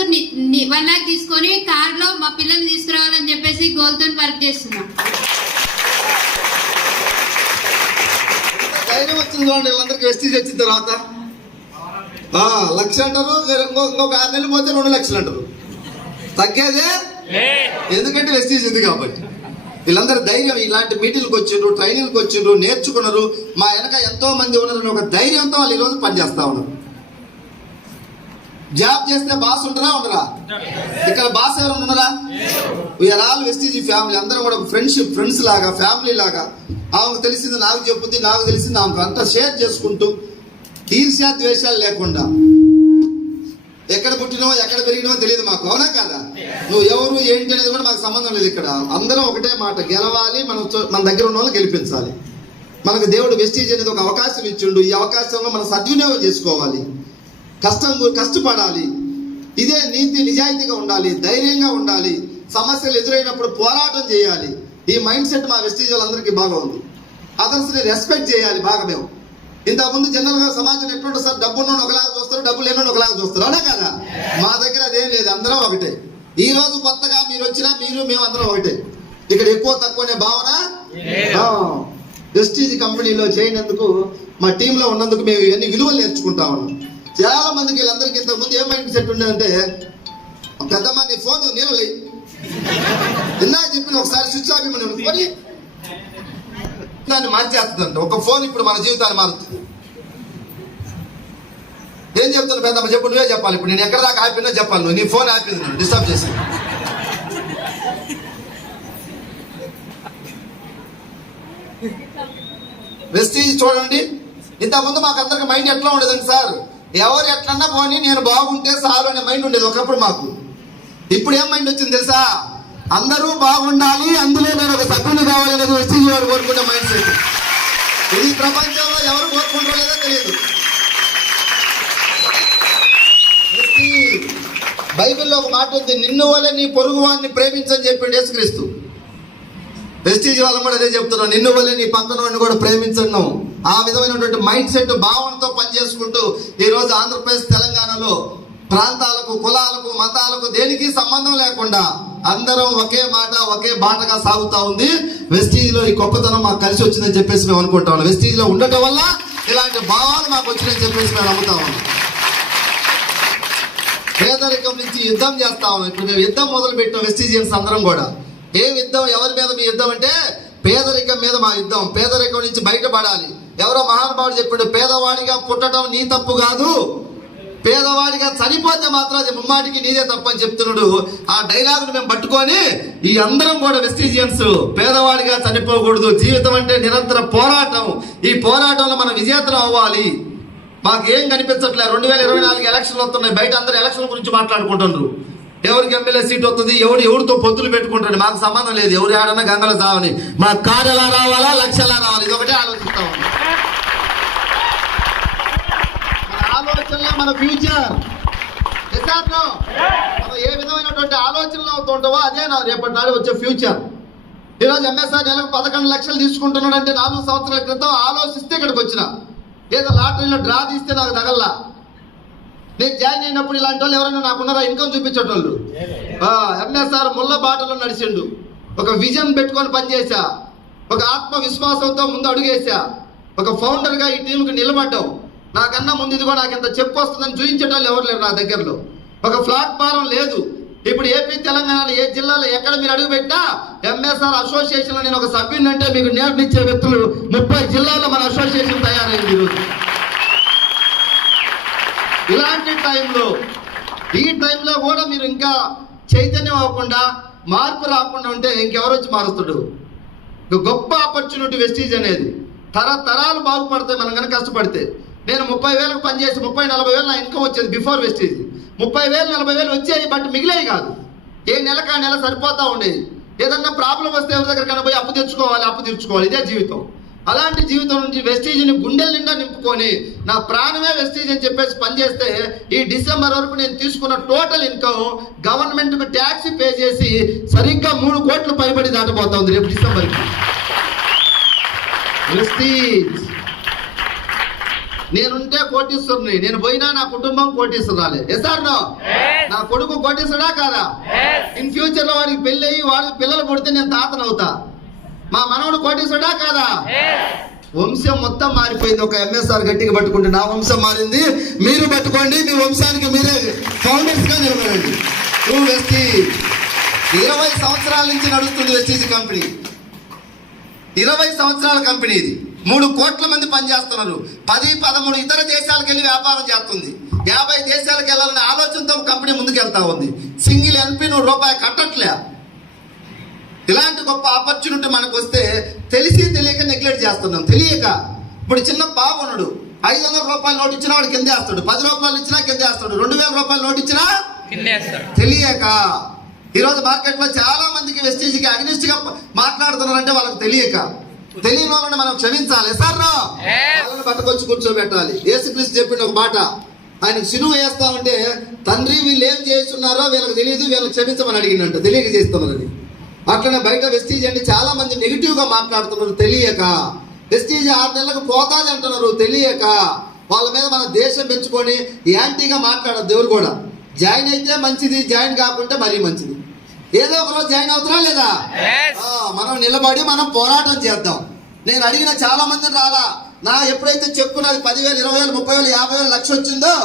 1 lakh తీసుకొని కార్లో మా పిల్లల్ని తీసుకురావాలని చెప్పేసి గోల్తో వర్క్ చేస్తున్నాం. ధైర్యం వచ్చింది చూడండి వీళ్ళందరికీ. వెస్టీజ్ వచ్చిన తర్వాత 1 లక్ష అంటారు, ఇంకొక 6 నెలలు పోతే 2 లక్షలు అంటారు. తగ్గేదే, ఎందుకంటే వెస్టీజ్ ఉంది కాబట్టి. వీళ్ళందరూ ధైర్యం. ఇలాంటి మీటింగ్లకు వచ్చిండ్రు, ట్రైనింగ్కి వచ్చిండ్రు, నేర్చుకున్నారు. మా వెనక ఎంతో మంది ఉన్నారని ఒక ధైర్యంతో వాళ్ళు ఈరోజు పనిచేస్తా ఉన్నారు. జాబ్ చేస్తే బాస్ ఉండరా? ఇక్కడ బాస్ ఎవరు ఉన్నారా? We are all Vestige family. అందరం కూడా ఫ్రెండ్షిప్, ఫ్రెండ్స్ లాగా, ఫ్యామిలీ లాగా. ఆమెకు తెలిసింది నాకు చెప్పుద్ది, నాకు తెలిసింది ఆమెకు, అంతా షేర్ చేసుకుంటూ ఈర్ష్యా ద్వేషాలు లేకుండా. ఎక్కడ పుట్టినో ఎక్కడ పెరిగినో తెలియదు మాకు, అవునా కదా? నువ్వు ఎవరు ఏంటి అనేది కూడా మాకు సంబంధం లేదు. ఇక్కడ అందరం ఒకటే మాట, గెలవాలి. మన దగ్గర ఉన్న వాళ్ళు గెలిపించాలి. మనకు దేవుడు వెస్టీజ్ అనేది ఒక అవకాశం ఇచ్చిండు. ఈ అవకాశంలో మనం సద్వినియోగం చేసుకోవాలి. కష్టపడాలి. ఇదే నీతి నిజాయితీగా ఉండాలి, ధైర్యంగా ఉండాలి. సమస్యలు ఎదురైనప్పుడు పోరాటం చేయాలి. ఈ మైండ్ సెట్ మా వెస్టీజ్ వాళ్ళందరికీ బాగా ఉంది. అదర్స్ని రెస్పెక్ట్ చేయాలి బాగా. మేము ఇంతకుముందు జనరల్ గా సమాజం ఎట్లుంటుంది సార్? డబ్బున్న ఒకలాగా చూస్తారు, డబ్బు లేని ఒకలాగా చూస్తారు, అవునా కదా? మా దగ్గర అదేం లేదు, అందరం ఒకటే. ఈ రోజు కొత్తగా మీరు వచ్చినా మేము అందరం ఒకటే. ఇక్కడ ఎక్కువ తక్కువ అనే భావన వెస్టీజ్ కంపెనీలో చేయనందుకు, మా టీంలో ఉన్నందుకు మేము ఇవన్నీ విలువలు నేర్చుకుంటా ఉన్నాం. చాలా మందికి వీళ్ళందరికీ ఇంతకుముందు ఏ మైండ్ సెట్ ఉండేదంటే, పెద్దమ్మ నీ ఫోన్ నీళ్ళు ఇలా చెప్పిన ఒకసారి స్విచ్ ఆఫ్ ఇవ్వని దాన్ని మార్చేస్తుందంట. ఒక ఫోన్ ఇప్పుడు మన జీవితాన్ని మారుతుంది. ఏం చెప్తున్నా పెద్దమ్మ? చెప్పు, నువ్వే చెప్పాలి. ఇప్పుడు నేను ఎక్కడ దాకా ఆపినా చెప్పాలి. నువ్వు నీ ఫోన్ ఆపింది, నన్ను డిస్టర్బ్ చేసి. వెస్టీజ్ చూడండి. ఇంతకుముందు మాకు అందరికి మైండ్ ఎట్లా ఉండేదండి సార్? ఎవరు ఎట్లన్నా పోనీ నేను బాగుంటే చాలు అనే మైండ్ ఉండేది ఒకప్పుడు మాకు. ఇప్పుడు ఏం మైండ్ వచ్చింది తెలుసా? అందరూ బాగుండాలి, అందులో నేను ఒక సభ్యుని కావాలనేది వెస్టీజ్ వాడు కోరుకునే మైండ్ సెట్. ఇది ప్రపంచంలో ఎవరు కోరుకుంటారో లేదో తెలియదు. బైబిల్లో ఒక మాట ఉంది, నిన్ను వలె నీ పొరుగు వాడిని ప్రేమించని చెప్పిండు యేసుక్రీస్తు. వెస్టీజ్ వాళ్ళని కూడా అదే చెప్తున్నాం, నిన్ను వల్లే నీ పక్కన వాడిని కూడా ప్రేమించను. ఆ విధమైనటువంటి మైండ్ సెట్ భావనతో పనిచేసుకుంటూ ఈరోజు ఆంధ్రప్రదేశ్ తెలంగాణలో ప్రాంతాలకు, కులాలకు, మతాలకు దేనికి సంబంధం లేకుండా అందరం ఒకే మాట ఒకే బాటగా సాగుతా ఉంది. వెస్టీజ్ లో ఈ గొప్పతనం మాకు కలిసి వచ్చిందని చెప్పేసి మేము అనుకుంటా ఉన్నాం. వెస్టీజ్ లో ఉండటం వల్ల ఇలాంటి భావాలు మాకు వచ్చినాయని చెప్పేసి మేము నమ్ముతా ఉన్నాం. పేదరికం నుంచి యుద్ధం చేస్తా ఉన్నాం. ఇప్పుడు మేము యుద్ధం మొదలు పెట్టాం వెస్టీజియన్స్ అందరం కూడా. ఏం యుద్ధం? ఎవరి మీద మీ యుద్ధం అంటే పేదరికం మీద మా యుద్ధం. పేదరికం నుంచి బయటపడాలి. ఎవరో మహానుభావుడు చెప్పిండు, పేదవాడిగా పుట్టడం నీ తప్పు కాదు, పేదవాడిగా చనిపోతే మాత్రం అది ముమ్మాటికి నీదే తప్పని చెప్తున్నాడు. ఆ డైలాగును మేము పట్టుకొని ఈ అందరం కూడా వెస్టీజియన్స్ పేదవాడిగా చనిపోకూడదు. జీవితం అంటే నిరంతర పోరాటం. ఈ పోరాటంలో మనం విజేతలు అవ్వాలి. మాకేం కనిపించట్లేదు. 2024 ఎలక్షన్లు వస్తున్నాయి. బయట అందరూ ఎలక్షన్ల గురించి మాట్లాడుకుంటున్నారు. ఎవరికి ఎమ్మెల్యే సీట్ వస్తుంది, ఎవరితో పొత్తులు పెట్టుకుంటాడు, మాకు సంబంధం లేదు. ఎవరు ఆడన్నా గంగల సావని, మా కారు ఎలా రావాలా, లక్ష ఎలా రావాలి, ఇది ఒకటే ఆలోచిస్తా ఉన్నాం. మన ఆలోచనలే మన ఫ్యూచర్. మనం ఏ విధమైనటువంటి ఆలోచనలు అవుతుంటావో అదే నా రేపటి నాడు వచ్చే ఫ్యూచర్. ఈరోజు ఎంఎస్ఆర్ నెలకు 11 లక్షలు తీసుకుంటున్నాడు అంటే 4 సంవత్సరాల క్రితం ఆలోచిస్తే ఇక్కడికి వచ్చిన. ఏదో లాటరీలో డ్రా తీస్తే నాకు తగల్లా. నేను జాయిన్ అయినప్పుడు ఇలాంటి వాళ్ళు ఎవరైనా నాకున్నారా ఇన్కమ్ చూపించేటోళ్ళు? ఎంఎస్ఆర్ ముళ్ళ బాటలో నడిచిండు. ఒక విజన్ పెట్టుకొని పనిచేసా, ఒక ఆత్మవిశ్వాసంతో ముందు అడుగేసా, ఒక ఫౌండర్గా ఈ టీంకి నిలబడ్డాం. నాకన్నా ముందు ఇదిగో నాకు ఇంత చెప్పు వస్తుందని చూపించేటోళ్ళు ఎవరు లేరు నా దగ్గరలో. ఒక ప్లాట్ఫారం లేదు. ఇప్పుడు ఏపీ తెలంగాణలో ఏ జిల్లాలో ఎక్కడ మీరు అడుగు పెట్టినా ఎంఎస్ఆర్ అసోసియేషన్లో నేను ఒక సభ్యుని అంటే మీకు నేర్పించే వ్యక్తులు 30 జిల్లాల్లో మన అసోసియేషన్ తయారైంది ఈరోజు. ఇలాంటి టైంలో, ఈ టైంలో కూడా మీరు ఇంకా చైతన్యం అవ్వకుండా, మార్పు రాకుండా ఉంటే ఇంకెవరు వచ్చి మారుస్తాడు? గొప్ప ఆపర్చునిటీ వెస్టీజ్ అనేది. తరాలు బాగుపడతాయి మనం కనుక కష్టపడితే. నేను 30,000కు పనిచేసి 30-40,000 నా ఇన్కమ్ వచ్చేది బిఫోర్ వెస్టీజ్. 30,000-40,000 వచ్చేవి, బట్ మిగిలేవి కాదు. ఏ నెలకు ఆ నెల సరిపోతా ఉండేది. ఏదన్నా ప్రాబ్లం వస్తే ఎవరి దగ్గర కనబోయి అప్పు తెచ్చుకోవాలి, ఇదే జీవితం. అలాంటి జీవితం నుంచి వెస్టీజ్ని గుండెల నిండా నింపుకొని నా ప్రాణమే వెస్టీజ్ అని చెప్పేసి పనిచేస్తే ఈ డిసెంబర్ వరకు నేను తీసుకున్న టోటల్ ఇన్కమ్ గవర్నమెంట్కి ట్యాక్స్ పే చేసి సరిగ్గా 3 కోట్లు పైబడి దాటిపోతుంది రేపు డిసెంబర్కి. వెస్టీజ్ నేనుంటే కోటీశ్వరుని, నేను పోయినా నా కుటుంబం కోటీశ్వరాలే. ఎసార్నో నా కొడుకు కోటీశ్వరా కాదా? ఇన్ ఫ్యూచర్ లో వాడికి పెళ్ళి అయ్యి వాడికి పిల్లలు పుడితే నేను తాతనవుతా. మా మనవడు కోటీశ్వరుడా కాదా? వంశం మొత్తం మారిపోయింది. ఒక ఎంఎస్ఆర్ గట్టిగా పట్టుకుంటే నా వంశం మారింది. మీరు పట్టుకోండి, మీ వంశానికి మీరే ఫౌండర్స్ గా నిలబడండి. 20 సంవత్సరాల నుంచి నడుస్తుంది వెస్టీజ్ కంపెనీ. 20 సంవత్సరాల కంపెనీ ఇది. 3 కోట్ల మంది పనిచేస్తున్నారు. 10-13 ఇతర దేశాలకు వెళ్ళి వ్యాపారం చేస్తుంది. 50 దేశాలకు వెళ్ళాలనే ఆలోచనతో కంపెనీ ముందుకెళ్తా ఉంది. సింగిల్ ఎన్పి నువ్వు రూపాయి కట్టట్లే. ఇలాంటి గొప్ప ఆపర్చునిటీ మనకు వస్తే తెలిసి తెలియక నెగ్లెక్ట్ చేస్తున్నాం. తెలియక ఇప్పుడు చిన్న బాగున్నాడు, 500 రూపాయల నోటు ఇచ్చినా వాడు కింద వేస్తాడు, 10 రూపాయలు ఇచ్చినా కింద వేస్తాడు, 2000 రూపాయల నోటు ఇచ్చినా తెలియక. ఈరోజు మార్కెట్లో చాలా మందికి వెస్టీజ్కి అగ్నిస్ట్ గా మాట్లాడుతున్నారంటే వాళ్ళకి తెలియక. తెలియని వాళ్ళని మనం క్షమించాలి. సార్ వాళ్ళని పట్టుకొచ్చి కూర్చోబెట్టాలి. యేసుక్రీస్తు చెప్పిన ఒక మాట, ఆయనకు సిలువ వేస్తా ఉంటే తండ్రి వీళ్ళు ఏం చేస్తున్నారో వీళ్ళకి తెలియదు, వీళ్ళకి క్షమించమని అడిగినంట, తెలియక చేస్తామని. అట్లనే బయట వెస్టీజ్ అంటే చాలా మంది నెగిటివ్ గా మాట్లాడుతున్నారు తెలియక. వెస్టీజ్ 6 నెలలకు పోతాది అంటున్నారు తెలియక. వాళ్ళ మీద మన దేశం పెంచుకొని యాంటీగా మాట్లాడద్దు. దేవుడు కూడా జాయిన్ అయితే మంచిది, జాయిన్ కాకుంటే మరీ మంచిది. ఏదో ఒక రోజు జాయిన్ అవుతున్నా లేదా? మనం నిలబడి మనం పోరాటం చేద్దాం. నేను అడిగిన చాలా మందిని రాలా. నా ఎప్పుడైతే చెప్పుకున్నది 10,000, 20,000, 30,000, 50,000, లక్ష వచ్చిందో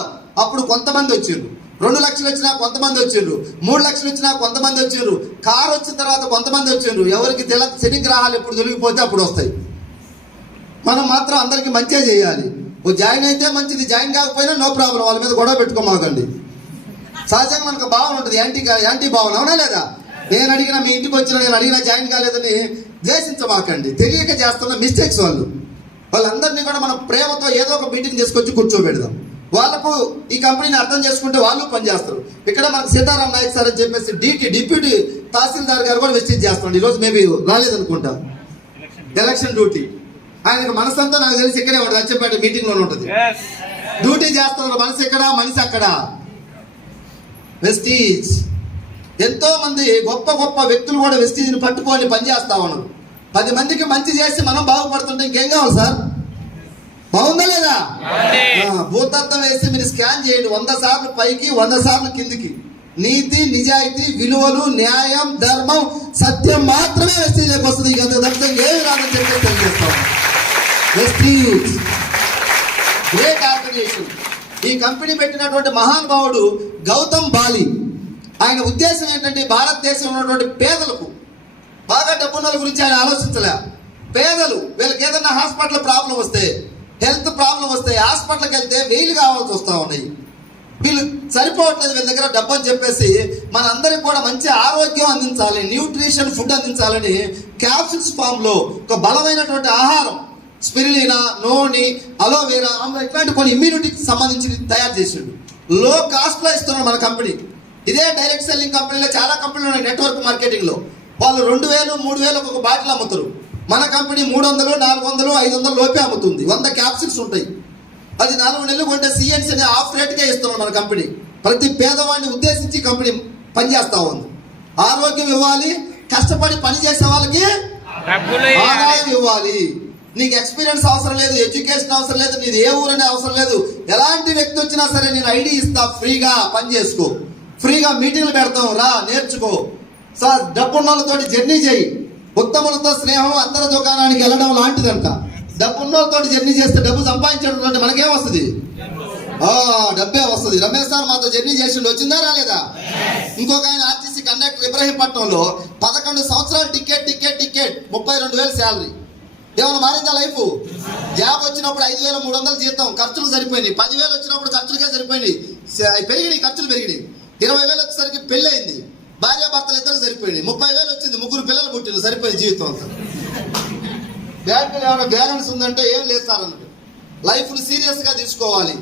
అప్పుడు కొంతమంది వచ్చిండ్రు. 2 లక్షలు వచ్చినా కొంతమంది వచ్చిండ్రు, 3 లక్షలు వచ్చినా కొంతమంది వచ్చిండ్రు, కారు వచ్చిన తర్వాత కొంతమంది వచ్చిండ్రు. ఎవరికి శని గ్రహాలు ఎప్పుడు దొరికిపోతే అప్పుడు వస్తాయి. మనం మాత్రం అందరికి మంచిగా చేయాలి. ఓ జాయిన్ అయితే మంచిది, జాయిన్ కాకపోయినా నో ప్రాబ్లం, వాళ్ళ మీద గొడవ పెట్టుకోమాకండి. సహజంగా మనకు భావన ఉంటుంది, యాంటీ భావన, అవునా లేదా? నేను అడిగినా మీ ఇంటికి వచ్చినా నేను అడిగినా జాయిన్ కాలేదని ద్వేషించమాకండి. తెలియక చేస్తున్న మిస్టేక్స్ వాళ్ళందరినీ కూడా మనం ప్రేమతో ఏదో ఒక మీటింగ్ చేసుకొచ్చి కూర్చోబెడదాం. వాళ్ళకు ఈ కంపెనీని అర్థం చేసుకుంటే వాళ్ళు పనిచేస్తారు. ఇక్కడ మనకు సీతారాం నాయక్ సార్ అని చెప్పేసి డిప్యూటీ తహసీల్దార్ గారు కూడా వెస్టీజ్ చేస్తున్నాడు. ఈరోజు మేబీ రాలేదనుకుంటా, ఎలక్షన్ డ్యూటీ. ఆయనకు మనసంతా నాకు తెలిసి ఇక్కడే ఉంటుంది, అచ్చంపేట మీటింగ్ లోనే ఉంటుంది. డ్యూటీ చేస్తున్నారు. మనసు ఎక్కడ, మనిషి అక్కడ. వెస్టీజ్. ఎంతో మంది గొప్ప గొప్ప వ్యక్తులు కూడా వెస్టీజ్ని పట్టుకొని పనిచేస్తా ఉన్నారు. 10 మందికి మంచి చేసి మనం బాగుపడుతుంటే ఇంకేం కావాలి సార్? బాగుందా లేదా? భూతత్వం వేసి మీరు స్కాన్ చేయండి, 100 సార్లు పైకి 100 సార్లు కిందికి. నీతి, నిజాయితీ, విలువలు, న్యాయం, ధర్మం, సత్యం మాత్రమే వెస్టీజ్లోకి వస్తుంది. ఇక తప్పితే ఏమి రాదని చెప్పి తెలియజేస్తాం. Vestige great organisation. ఈ కంపెనీ పెట్టినటువంటి మహానుభావుడు గౌతమ్ బాలి. ఆయన ఉద్దేశం ఏంటంటే భారతదేశంలో ఉన్నటువంటి పేదలకు, బాగా డబ్బున్నల గురించి ఆయన ఆలోచించలే. పేదలు, వీళ్ళకి ఏదైనా హాస్పిటల్ ప్రాబ్లం వస్తే, హెల్త్ ప్రాబ్లం వస్తే హాస్పిటల్కి వెళ్తే వెయిలు కావాల్సి వస్తూ ఉన్నాయి. వీళ్ళు సరిపోవట్లేదు వీళ్ళ దగ్గర డబ్బు అని చెప్పేసి మనందరికి కూడా మంచి ఆరోగ్యం అందించాలి, న్యూట్రిషన్ ఫుడ్ అందించాలని క్యాప్సూల్స్ ఫామ్లో ఒక బలమైనటువంటి ఆహారం, స్పిరులినా, నూనె, అలోవేరా, ఇట్లాంటి కొన్ని ఇమ్యూనిటీకి సంబంధించి తయారు చేసిండు. లో కాస్ట్లో ఇస్తున్నాడు మన కంపెనీ. ఇదే డైరెక్ట్ సెల్లింగ్ కంపెనీలో చాలా కంపెనీలు ఉన్నాయి నెట్వర్క్ మార్కెటింగ్లో. వాళ్ళు 2000, 3000 ఒక బాటిల్ అమ్ముతారు. మన కంపెనీ 300, 400, 500 లోపే అమ్ముతుంది. 100 క్యాప్సూల్స్ ఉంటాయి. అది 4 నెలలు కొంటే సిఎన్సీ అనే ఆఫ్ రేట్కే ఇస్తున్నాడు మన కంపెనీ. ప్రతి పేదవాడిని ఉద్దేశించి కంపెనీ పనిచేస్తా ఉంది. ఆరోగ్యం ఇవ్వాలి, కష్టపడి పని చేసే వాళ్ళకి ఆదాయం ఇవ్వాలి. నీకు ఎక్స్పీరియన్స్ అవసరం లేదు, ఎడ్యుకేషన్ అవసరం లేదు, నీది ఏ ఊరనే అవసరం లేదు. ఎలాంటి వ్యక్తి వచ్చినా సరే నేను ఐడి ఇస్తా, ఫ్రీగా పని చేసుకో, ఫ్రీగా మీటింగ్లు పెడతాం, రా నేర్చుకో. సార్ డబ్బున్న వాళ్ళతోటి జర్నీ చేయి. ఉత్తములతో స్నేహం అందరి దుకాణానికి వెళ్ళడం లాంటిదంట. డబ్బున్న వాళ్ళతోటి జర్నీ చేస్తే డబ్బు సంపాదించడం అంటే మనకేం వస్తుంది? డబ్బే వస్తుంది. రమేష్ సార్ మాతో జర్నీ చేసిండు, వచ్చిందా రాలేదా? ఇంకొక ఆయన ఆర్టీసీ కండక్టర్ ఇబ్రహీంపట్నంలో 11 సంవత్సరాలు టికెట్ 32,000 శాలరీ. ఏమైనా మారిందా లైఫ్? జాబ్ వచ్చినప్పుడు 5,300 జీతం, ఖర్చులు సరిపోయినాయి. 10,000 వచ్చినప్పుడు ఖర్చులకే సరిపోయినాయి, పెరిగినాయి, ఖర్చులు పెరిగినాయి. 20,000 వచ్చేసరికి పెళ్ళి అయింది, భార్య భర్తలు ఇద్దరు సరిపోయినాయి. 30,000 వచ్చింది, 3 పిల్లలు పుట్టింది, సరిపోయింది జీవితం అంతా. బ్యాంకులో ఏమైనా బ్యాలెన్స్ ఉందంటే ఏం లేదు సార్ అన్నట్టు. లైఫ్ని సీరియస్గా తీసుకోవాలి.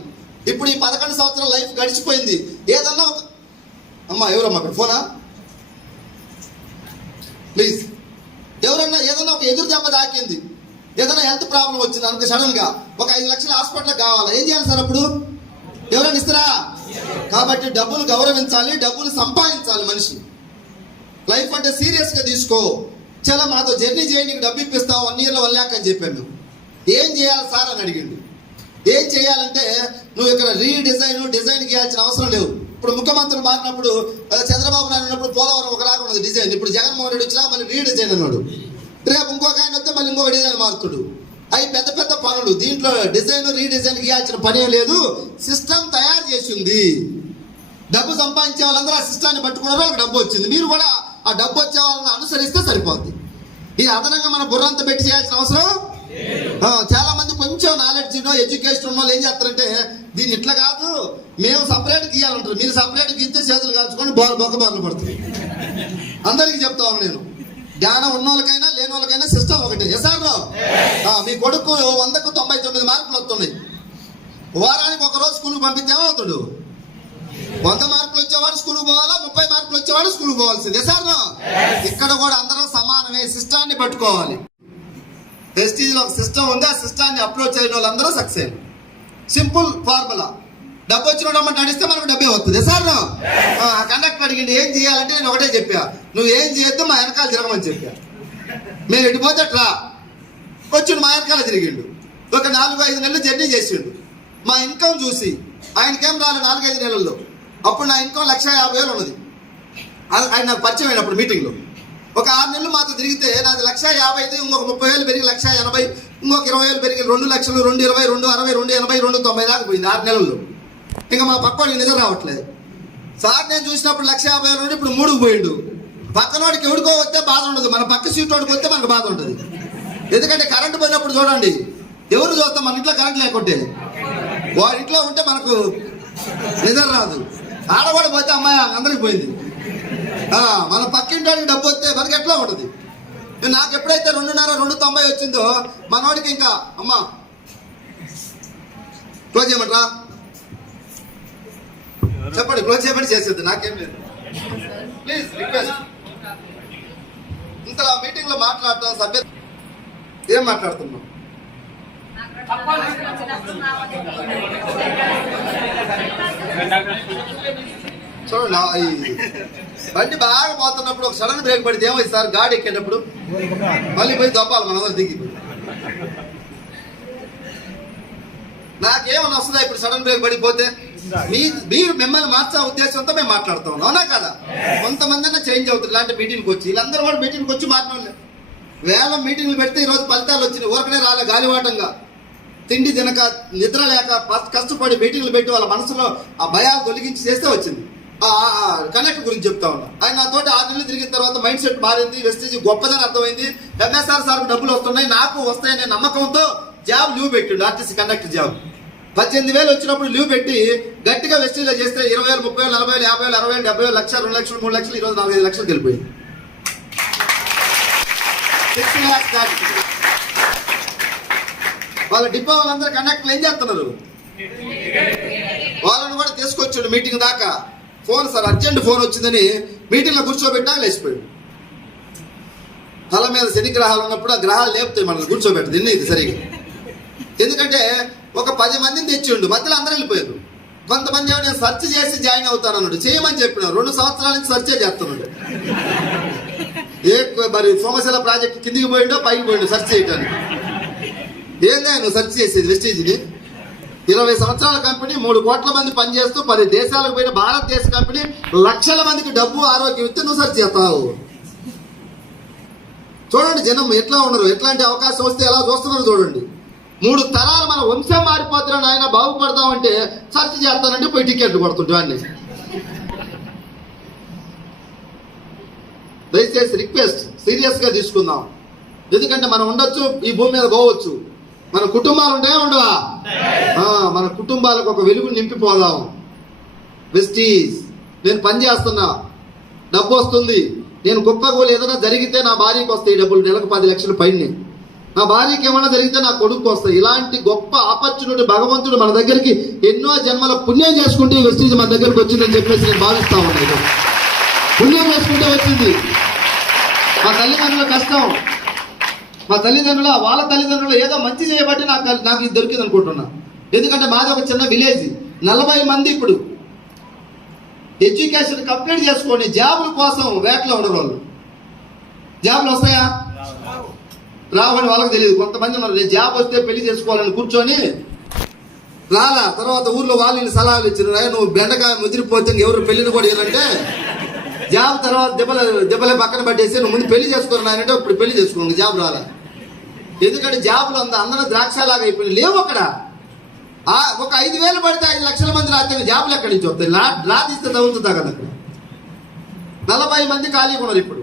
ఇప్పుడు ఈ 11 సంవత్సరాల లైఫ్ గడిచిపోయింది. ఏదన్నా అమ్మా ఎవరమ్మా అక్కడ ఫోనా ప్లీజ్, ఎవరన్నా ఏదన్నా ఒక ఎదురు దెబ్బ తాకింది, ఏదైనా హెల్త్ ప్రాబ్లం వచ్చింది అనుకో, సడన్ గా ఒక 5 లక్షల హాస్పిటల్ కావాలి, ఏం చేయాలి సార్ అప్పుడు? ఎవరైనా ఇస్తారా? కాబట్టి డబ్బులు గౌరవించాలి, డబ్బులు సంపాదించాలి మనిషి. లైఫ్ అంటే సీరియస్ గా తీసుకో. చాలా మాతో జర్నీ చేయండి, డబ్బు ఇప్పిస్తావు, 1 yearలో 1 lakh అని చెప్పాను మేము. ఏం చేయాలి సార్ అని అడిగిండు. ఏం చేయాలంటే నువ్వు ఇక్కడ డిజైన్ గీయాల్సిన అవసరం లేవు. ఇప్పుడు ముఖ్యమంత్రులు మారినప్పుడు చంద్రబాబు నాయుడు ఉన్నప్పుడు పోలవరం ఒకలాగా ఉన్నది డిజైన్. ఇప్పుడు జగన్మోహన్ రెడ్డి వచ్చినా మళ్ళీ రీడిజైన్ అన్నాడు. రేపు ఇంకొక ఆయన వస్తే మళ్ళీ ఇంకొక డిజైన్ మారుతాడు. అవి పెద్ద పెద్ద పనులు. దీంట్లో డిజైన్ రీడిజైన్ గీయాల్సిన పనే లేదు. సిస్టమ్ తయారు చేసింది. డబ్బు సంపాదించే వాళ్ళందరూ ఆ సిస్టాన్ని పట్టుకున్నారు, వాళ్ళకి డబ్బు వచ్చింది. మీరు కూడా ఆ డబ్బు వచ్చే వాళ్ళని అనుసరిస్తే సరిపోద్ది. ఇది అదనంగా మన బుర్రంతా పెట్టి చేయాల్సిన అవసరం. చాలా మంది కొంచెం నాలెడ్జ్ ఎడ్యుకేషన్ ఉన్న వాళ్ళు ఏం చేస్తారంటే దీన్ని ఇట్లా కాదు, మేము సపరేట్ గీయాలంటారు. మీరు సపరేట్ గీస్తే చేతులు కాల్చుకొని బొక్కబార్లు పడుతుంది. అందరికీ చెప్తాను నేను, జ్ఞానం ఉన్న వాళ్ళకైనా లేని వాళ్ళకైనా సిస్టమ్ ఒకటి. ఎసార్ మీ కొడుకు 100కు 99 మార్కులు వస్తున్నాయి. వారానికి 1 రోజు స్కూల్కి పంపిస్తే ఏమవుతాడు? 100 మార్కులు వచ్చేవాడు స్కూల్కి పోవాలా, 30 మార్కులు వచ్చేవాడు స్కూల్కి పోవాల్సింది. ఎసార్ ఇక్కడ కూడా అందరం సమానమే. సిస్టాన్ని పట్టుకోవాలి. ప్రెస్టీజ్లో ఒక సిస్టమ్ ఉంది, ఆ సిస్టాన్ని అప్రోచ్ అయిన వాళ్ళందరూ సక్సెస్. Simple formula. డబ్బు వచ్చిన నడిస్తే మనకు డబ్బే వస్తుంది. సార్ కండక్టర్ అడిగింది ఏం చేయాలంటే నేను ఒకటే చెప్పా, నువ్వు ఏం చేయొద్దు మా వెనకాల తిరగమని చెప్పా. మేము ఎటుపోతే అట్లా వచ్చిండు, మా వెనకాల తిరిగిండు. ఒక 4-5 నెలలు జర్నీ చేసిండు. మా ఇన్కమ్ చూసి ఆయనకేం రాలి 4-5 నెలల్లో. అప్పుడు నా ఇన్కమ్ 1,50,000 ఉన్నది. ఆయన నాకు పరిచయం అయినప్పుడు మీటింగ్లో. ఒక 6 నెలలు మాతో తిరిగితే నాది 1,50,000, ఇంకొక 30,000 పెరిగి 1,80,000, ఇంకొక 20,000 పెరిగి 2 లక్షలు, 2,20,000, 2,60,000, 2,80,000, 2,90 దాకా పోయింది 6 నెలల్లో. ఇంకా మా పక్కవాడికి నిద్ర రావట్లేదు. సార్ నేను చూసినప్పుడు 1,50,000 నుండి ఇప్పుడు 3కు పోయిండు. పక్కనోడికి ఎవడికో వస్తే బాధ ఉండదు, మన పక్క సీట్ వాడికి వస్తే మనకు బాధ ఉంటుంది. ఎందుకంటే కరెంటు పోయినప్పుడు చూడండి, ఎవరు చూస్తాం? మన ఇంట్లో కరెంట్ లేకుంటే వాడి ఇంట్లో ఉంటే మనకు నిద్ర రాదు. ఆడవాడు పోతే అమ్మాయి అందరికి పోయింది. మన పక్కింటి డబ్బు వస్తే మనకి ఎట్లా ఉంటుంది? నాకు ఎప్పుడైతే 2.5, 2.90 వచ్చిందో మనవాడికి ఇంకా అమ్మా క్లోజ్ చేయమంటారా? చెప్పండి, క్లోజ్ చేయమని చేసేది, నాకేం లేదు. Please request. ఇంతలా మీటింగ్ లో మాట్లాడతాం, సభ్యత ఏం మాట్లాడుతున్నాం? చూడండి ఈ బండి బాగా పోతున్నప్పుడు ఒక సడన్ బ్రేక్ పడితే ఏమైంది సార్? గాడి ఎక్కేటప్పుడు మళ్ళీ పోయి దొప్పాలి మనందరూ దిగి. నాకేమన్నా వస్తుందా ఇప్పుడు సడన్ బ్రేక్ పడిపోతే? మీరు మిమ్మల్ని మార్చే ఉద్దేశంతో మేము మాట్లాడుతాం, అవునా కదా? కొంతమంది అయినా చేంజ్ అవుతుంది ఇలాంటి మీటింగ్కి వచ్చి. వీళ్ళందరూ కూడా మీటింగ్కి వచ్చి మాట్లాడలేదు. వేల మీటింగ్లు పెడితే ఈరోజు ఫలితాలు వచ్చినాయి. ఊరకనే రాలే, గాలివాటంగా తిండి తినక నిద్ర లేక కష్టపడి మీటింగ్లు పెట్టి వాళ్ళ మనసులో ఆ భయాలు తొలగించి చేస్తే వచ్చింది. కనెక్ట్ గురించి చెప్తా ఉన్నా. ఆయన నాతోటి 6 నెలలు తిరిగిన తర్వాత మైండ్ సెట్ మారింది. వెస్టీజ్ గొప్పదని అర్థమైంది. ఎంఎస్ఆర్ సార్ డబ్బులు వస్తున్నాయి, నాకు వస్తాయనే నమ్మకంతో జాబ్ లీవ్ పెట్టిండు. ఆర్టీసీ కండక్టర్ జాబ్ 18,000 వచ్చినప్పుడు లీవ్ పెట్టి గట్టిగా వెస్టీజ్లో చేస్తే 20,000, 30,000, 40,000, 50,000, 60,000, 70,000, లక్ష, 2 లక్షలు, 3 లక్షలు, ఈరోజు 4-5 లక్షలకు వెళ్ళిపోయింది. 6 lakhs దాటి వాళ్ళ డిపో వాళ్ళందరూ కండక్టర్లు ఏం చేస్తున్నారు? వాళ్ళని కూడా తీసుకొచ్చాడు మీటింగ్ దాకా. ఫోన్ సార్ అర్జెంట్ ఫోన్ వచ్చిందని మీటింగ్లో కూర్చోబెట్టా లేచిపోయాడు. తల మీద శని గ్రహాలు ఉన్నప్పుడు ఆ గ్రహాలు లేపుతాయి మనల్ని, కూర్చోబెట్టదు. ఇది సరిగా. ఎందుకంటే ఒక 10 మందిని తెచ్చిండు, మధ్యలో అందరూ వెళ్ళిపోయారు. కొంతమంది ఏమో నేను సెర్చ్ చేసి జాయిన్ అవుతాను అన్నాడు. చేయమని చెప్పినాడు. 2 సంవత్సరాల నుంచి సెర్చే చేస్తున్నాడు. మరి సోమశిల ప్రాజెక్ట్ కిందికి పోయిండో పైకి పోయిండో సెర్చ్ చేయడానికి. ఏందా నువ్వు సెర్చ్ చేసేది వెస్టీజ్ని? 20 సంవత్సరాల కంపెనీ, 3 కోట్ల మంది పనిచేస్తూ 10 దేశాలకు పోయిన భారతదేశ కంపెనీ, లక్షల మందికి డబ్బు ఆరోగ్యం ఇస్తే నువ్వు సెర్చ్ చేస్తావు. చూడండి జనం ఎట్లా ఉన్నారు, ఎట్లాంటి అవకాశం వస్తే ఎలా చూస్తున్నారు చూడండి. 3 తరాలు మన వంశం మారిపోతున్నాడు. ఆయన బాగుపడతామంటే సెర్చ్ చేస్తానంటే పోయి టికెట్లు కొడుతుంటే అన్ని. దయచేసి రిక్వెస్ట్ సీరియస్ గా తీసుకుందాం. ఎందుకంటే మనం ఉండొచ్చు, ఈ భూమి మీద పోవచ్చు, మన కుటుంబాలు ఉంటాయా ఉండవా? మన కుటుంబాలకు ఒక వెలుగు నింపిపోదాం. వెస్టీజ్ నేను పని చేస్తున్నా, డబ్బు వస్తుంది. నేను గొప్పగోలు ఏదైనా జరిగితే నా భార్యకి వస్తాయి డబ్బులు, నెలకు 10 లక్షల పైన. నా భార్యకి ఏమైనా జరిగితే నా కొడుకు వస్తాయి. ఇలాంటి గొప్ప ఆపర్చునిటీ భగవంతుడు మన దగ్గరికి ఎన్నో జన్మల పుణ్యం చేసుకుంటే ఈ వెస్టీజ్ మన దగ్గరికి వచ్చిందని చెప్పేసి నేను భావిస్తా ఉన్నాను. పుణ్యం చేసుకుంటే వచ్చింది. మా తల్లిదండ్రుల కష్టం, మా తల్లిదండ్రుల వాళ్ళ తల్లిదండ్రులు ఏదో మంచి చేయబట్టి నాకు ఇది దొరికింది అనుకుంటున్నా. ఎందుకంటే మాది ఒక చిన్న విలేజ్. 40 మంది ఇప్పుడు ఎడ్యుకేషన్ కంప్లీట్ చేసుకొని జాబుల కోసం వేటలో ఉండరు. వాళ్ళు జాబులు వస్తాయా? రావని వాళ్ళకి తెలియదు. కొంతమంది ఉన్నారు జాబ్ వస్తే పెళ్లి చేసుకోవాలని కూర్చొని రాలా. తర్వాత ఊర్లో వాళ్ళు సలహాలు ఇచ్చినారు, నువ్వు బెండకాయ ముదిరిపోతే ఎవరు పెళ్లిని కూడా ఏంటంటే జాబ్ తర్వాత దెబ్బలే పక్కన పట్టేసి నువ్వు ముందు పెళ్లి చేసుకోరు నాయనంటే ఇప్పుడు పెళ్లి చేసుకోండి, జాబ్ రాలా. ఎందుకంటే జాబులు అందరూ ద్రాక్షలాగా అయిపోయింది. లేవు అక్కడ. ఒక 5,000 పడితే 5 లక్షల మంది రాజ్యాంగ జాబులు ఎక్కడి నుంచి వస్తాయి? లా తీస్తే తగులుతుందా కదా. అక్కడ 40 మంది ఖాళీగా ఉన్నారు. ఇప్పుడు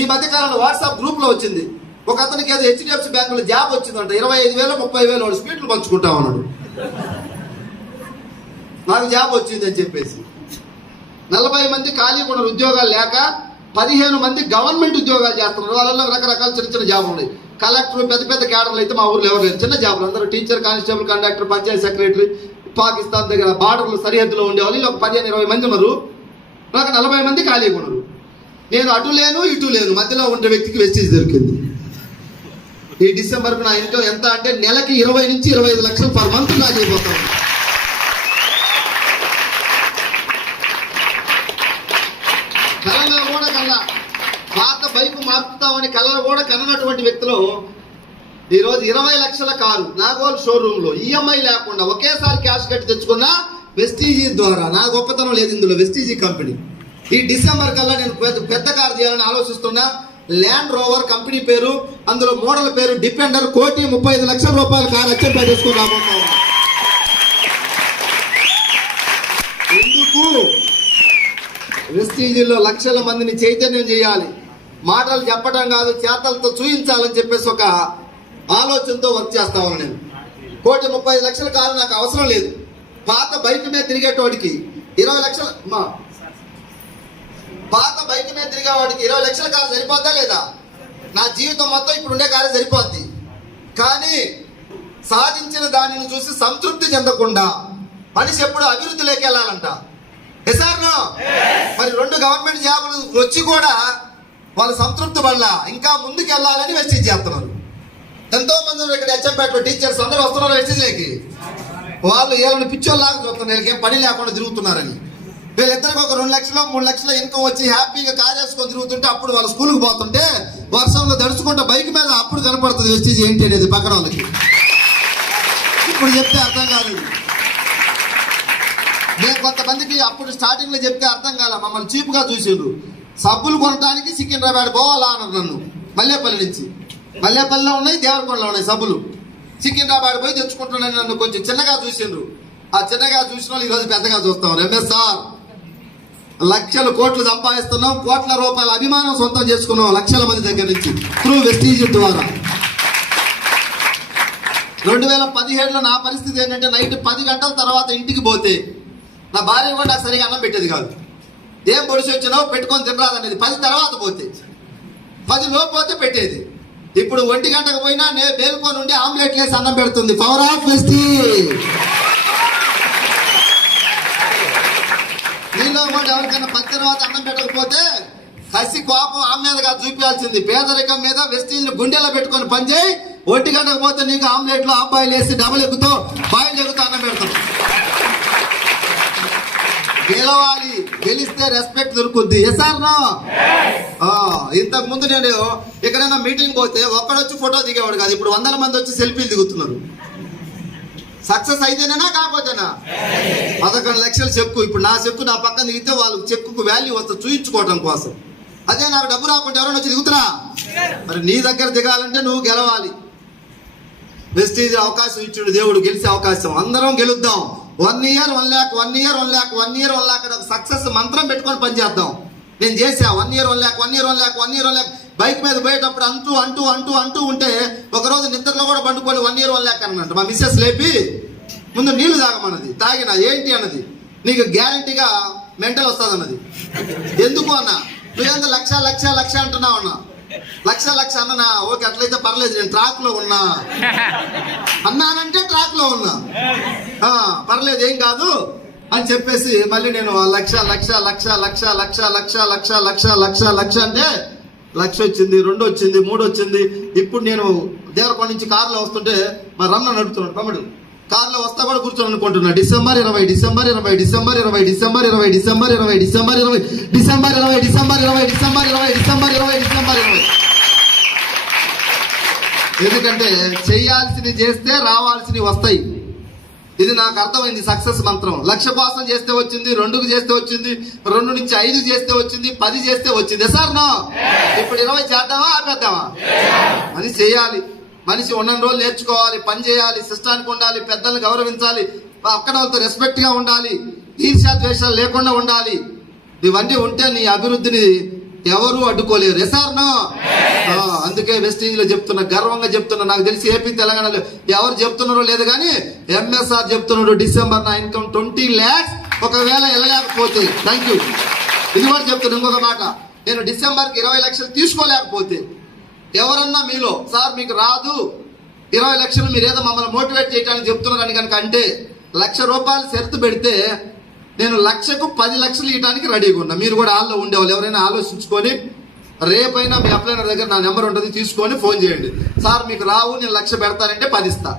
ఈ మధ్యకాలంలో వాట్సాప్ గ్రూప్ లో వచ్చింది, ఒక అతనికి ఏదో HDFC బ్యాంకులో జాబ్ వచ్చిందంట. 25,000, 30,000 వాడు స్వీట్లు పంచుకుంటా ఉన్నాడు. నాకు జాబ్ వచ్చింది అని చెప్పేసి 40 మంది ఖాళీగా ఉన్నారు. ఉద్యోగాలు లేక 15 మంది గవర్నమెంట్ ఉద్యోగాలు చేస్తున్నారు. వాళ్ళలో రకరకాల చిన్న జాబులు ఉన్నాయి. కలెక్టర్, పెద్ద క్యాడర్లు అయితే మా ఊర్లో ఎవరు లేరు. చిన్న జాబులు అందరూ teacher, constable, conductor, panchayat secretary, Pakistan దగ్గర బార్డర్లు సరిహద్దులో ఉండేవాళ్ళు. వీళ్ళు ఒక 15-20 మంది ఉన్నారు. నాకు 40 మంది ఖాళీగా ఉన్నారు. నేను అటు లేను ఇటు లేను, మధ్యలో ఉండే వ్యక్తికి వెస్టీజ్ దొరికింది. ఈ డిసెంబర్కు నా ఇంట్లో ఎంత అంటే నెలకి 20 నుంచి 25 లక్షలు పర్ మంత్ లా చేయబోతాను. కళలో కూడా పాత బైక్ మార్పుతామని కళలో కూడా కన్నటువంటి వ్యక్తులు ఈరోజు 20 లక్షల కారు నాగోల్ షోరూమ్ లో ఈఎంఐ లేకుండా ఒకేసారి క్యాష్ కట్టి తెచ్చుకున్న వెస్టీజీ ద్వారా. నా గొప్పతనం లేదు ఇందులో. వెస్టీజీ కంపెనీ ఈ డిసెంబర్ కల్లా నేను పెద్ద కారు చేయాలని ఆలోచిస్తున్నా. ల్యాండ్ రోవర్ కంపెనీ పేరు, అందులో మోడల్ పేరు డిపెండర్. 1,35 లక్షల రూపాయల కారు అచ్చం పెట్టేసుకుని రాబోతా. ఎందుకు? వెస్టీజీలో లక్షల మందిని చైతన్యం చేయాలి. మాటలు చెప్పడం కాదు, చేతలతో చూపించాలని చెప్పేసి ఒక ఆలోచనతో వర్క్ చేస్తా ఉన్నాను నేను. 1,35 లక్షల కారు నాకు అవసరం లేదు. పాత బైక్ మీద తిరిగేటోడికి 20 లక్షల పాత బైక్ మీద తిరిగేవాడికి 20 లక్షల కారు సరిపోద్దా లేదా? నా జీవితం మొత్తం ఇప్పుడు ఉండే కారు సరిపోద్ది. కానీ సాధించిన దానిని చూసి సంతృప్తి చెందకుండా మనిషి ఎప్పుడు అభివృద్ధిలోకి వెళ్ళాలంట. ఎసార్నో మరి 2 గవర్నమెంట్ జాబులు వచ్చి కూడా వాళ్ళు సంతృప్తి పడలా, ఇంకా ముందుకు వెళ్ళాలని వెస్టీజ్ చేస్తున్నారు. ఎంతో మంది ఇక్కడ హెచ్ఎంపేటలో టీచర్స్ అందరూ వస్తున్నారు వెస్టీజ్లోకి. వాళ్ళు ఏమైనా పిచ్చోళ్ళలాగా చూస్తున్నారు, వీళ్ళకి ఏం పని లేకుండా తిరుగుతున్నారని. వీళ్ళిద్దరికి ఒక 2 లక్షలు 3 లక్షల ఇన్కమ్ వచ్చి హ్యాపీగా కార్ వేసుకొని తిరుగుతుంటే అప్పుడు వాళ్ళ స్కూల్కి పోతుంటే వర్షంలో దడుచుకుంటే బైక్ మీద అప్పుడు కనపడుతుంది వెస్టీజ్ ఏంటి అనేది పక్కన వాళ్ళకి. ఇప్పుడు చెప్తే అర్థం కాదు. నేను కొంతమందికి అప్పుడు స్టార్టింగ్ లో చెప్తే అర్థం కాల, మమ్మల్ని చీప్గా చూసిండ్రు. సబ్బులు కొనడానికి సికింద్రాబాద్ పోవాలా అన్నారు నన్ను. మల్లేపల్లి నుంచి, మల్లేపల్లిలో ఉన్నాయి, దేవరకొండలో ఉన్నాయి సబ్బులు. సికింద్రాబాద్ పోయి తెచ్చుకుంటున్నాను. నన్ను కొంచెం చిన్నగా చూసిండ్రు. ఆ చిన్నగా చూసిన వాళ్ళు ఈరోజు పెద్దగా చూస్తాం. రమేష్ సార్, లక్షల కోట్లు సంపాదిస్తున్నాం, కోట్ల రూపాయల అభిమానం సొంతం చేసుకున్నాం లక్షల మంది దగ్గర నుంచి త్రూ వెస్టీజ్ ద్వారా. 2017లో నా పరిస్థితి ఏంటంటే నైట్ 10 గంటల తర్వాత ఇంటికి పోతే నా భార్య కూడా నాకు సరిగా అన్నం పెట్టేది కాదు. ఏం పొడిచి వచ్చినావు పెట్టుకొని తినరాదనేది. 10 తర్వాత పోతే, 10 లోపు పోతే పెట్టేది. ఇప్పుడు 1 గంటకు పోయినా నేను మేల్కొని ఉండి ఆమ్లెట్ వేసి అన్నం పెడుతుంది. Power of Vestige. నీలో కూడా ఎవరికైనా 10 తర్వాత అన్నం పెట్టకపోతే కసి కోపం ఆమె మీద కాదు చూపించాల్సింది, పేదరికం మీద. వెస్టీజ్ గుండెలో పెట్టుకొని పనిచేయి. 1 గంటకు పోతే నీకు ఆమ్లెట్లో అబ్బాయిలు వేసి డబల్ ఎక్కుతూ బాయిలు ఎక్కుతూ అన్నం పెడతారు. గెలవాలి, గెలిస్తే రెస్పెక్ట్ దొరుకుద్ది. ఎస్ఆర్నో? ఇంతకు ముందు నేను ఎక్కడైనా మీటింగ్ పోతే ఒక్కడొచ్చి ఫోటో దిగేవాడు కాదు. ఇప్పుడు 100 మంది వచ్చి సెల్ఫీలు దిగుతున్నారు. సక్సెస్ అయితేనేనా కాకపోతేనా? 11 లక్షల చెక్కు. ఇప్పుడు నా చెక్కు నా పక్కన దిగితే వాళ్ళకి చెక్కుకు వాల్యూ వస్తుంది చూయించుకోవడం కోసం. అదే నాకు డబ్బు రాకుండా ఎవరైనా వచ్చి దిగుతురా? మరి నీ దగ్గర దిగాలంటే నువ్వు గెలవాలి. వెస్టీజ్ అవకాశం ఇచ్చాడు దేవుడు, గెలిచే అవకాశం. అందరం గెలుద్దాం. 1 year 1 lakh, 1 year 1 lakh, 1 year 1 lakh ఒక సక్సెస్ మంత్రం పెట్టుకొని పనిచేద్దాం. నేను చేసా 1 year 1 lakh, 1 year 1 lakh, 1 year 1 lakh. Bike మీద పోయేటప్పుడు అంటూ ఉంటే ఒకరోజు నిద్రలో కూడా పండుకొని 1 year 1 lakh అన్నట్టు మా మిస్సెస్ లేపి ముందు నీళ్లు తాగమన్నది. తాగినా ఏంటి అన్నది, నీకు గ్యారంటీగా మెంటల్ వస్తుంది అన్నది. ఎందుకు అన్నా? నువ్వేంత లక్ష అంటున్నావు అన్నా. లక్ష అన్నా. ఓకే, అట్లయితే పర్లేదు, నేను ట్రాక్ లో ఉన్నా అన్నానంటే ట్రాక్ లో ఉన్నా, పర్లేదు ఏం కాదు అని చెప్పేసి మళ్ళీ నేను లక్ష అంటే 1 వచ్చింది, 2 వచ్చింది, 3 వచ్చింది. ఇప్పుడు నేను దేవరకొండ నుంచి కారులో వస్తుంటే మా రమణ నడుపుతున్నాడు తమ్ముడు. కారులో వస్తా కూడా కూర్చొని అనుకుంటున్నా డిసెంబర్ 20. ఎందుకంటే చేయాల్సినవి చేస్తే రావాల్సినవి వస్తాయి. ఇది నాకు అర్థమైంది సక్సెస్ మంత్రం. 1,00,000 కోసం చేస్తే వచ్చింది, 2కు చేస్తే వచ్చింది, 2 నుంచి 5 చేస్తే వచ్చింది, 10 చేస్తే వచ్చింది. సార్ నో, ఇప్పుడు 20 చేద్దామా ఆపేద్దామా? అది చేయాలి. మనిషి ఉన్న రోజులు నేర్చుకోవాలి, పని చేయాలి, సిస్టానికి ఉండాలి, పెద్దల్ని గౌరవించాలి, అక్కడ వాళ్ళతో రెస్పెక్ట్ గా ఉండాలి, ఈర్ష్యా ద్వేషాలు లేకుండా ఉండాలి. ఇవన్నీ ఉంటే నీ అభివృద్ధిని ఎవరు అడ్డుకోలేరు. ఎసార్నో? అందుకే వెస్టీజ్ లో చెప్తున్నా, గర్వంగా చెప్తున్నా. నాకు తెలిసి ఏపీ తెలంగాణలో ఎవరు చెప్తున్నారో లేదు కానీ ఎంఎస్ఆర్ చెప్తున్నాడు డిసెంబర్ నా ఇన్కమ్ 20 lakhs. ఒకవేళ వెళ్ళలేకపోతే థ్యాంక్ యూ. ఇది కూడా చెప్తున్నా ఇంకొక మాట, నేను డిసెంబర్కి 20 లక్షలు తీసుకోలేకపోతే ఎవరన్నా మీలో సార్ మీకు రాదు 20 లక్షలు మీరు ఏదో మమ్మల్ని మోటివేట్ చేయడానికి చెప్తున్నారని కనుక అంటే 1,00,000 రూపాయలు షరతు పెడితే నేను 1,00,000కు 10 లక్షలు ఇవ్వడానికి రెడీగా ఉన్నా. మీరు కూడా హాల్లో ఉండేవాళ్ళు ఎవరైనా ఆలోచించుకొని రేపైనా మీ అప్లైనర్ దగ్గర నా నెంబర్ ఉంటుంది, తీసుకొని ఫోన్ చేయండి. సార్ మీకు రావు, నేను 1,00,000 పెడతానంటే 10 ఇస్తా.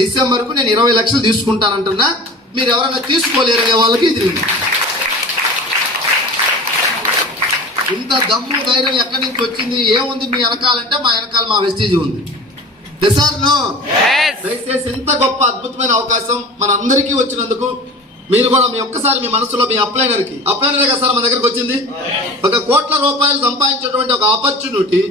డిసెంబర్కు నేను 20 లక్షలు తీసుకుంటానంటున్నా. మీరు ఎవరైనా తీసుకోలేరనే వాళ్ళకి ఇది. ఇంత దమ్ము ధైర్యం ఎక్కడి నుంచి వచ్చింది, ఏముంది మీ వెనకాలంటే మా వెనకాల మా వెస్టీజ్ ఉంది. దయచేసి ఇంత గొప్ప అద్భుతమైన అవకాశం మన అందరికీ వచ్చినందుకు మీరు కూడా మీ ఒక్కసారి మీ మనసులో మీ అప్లైనరే కదా సార్ మన దగ్గరకు వచ్చింది. 1 కోట్ల రూపాయలు సంపాదించేటువంటి ఒక ఆపర్చునిటీ,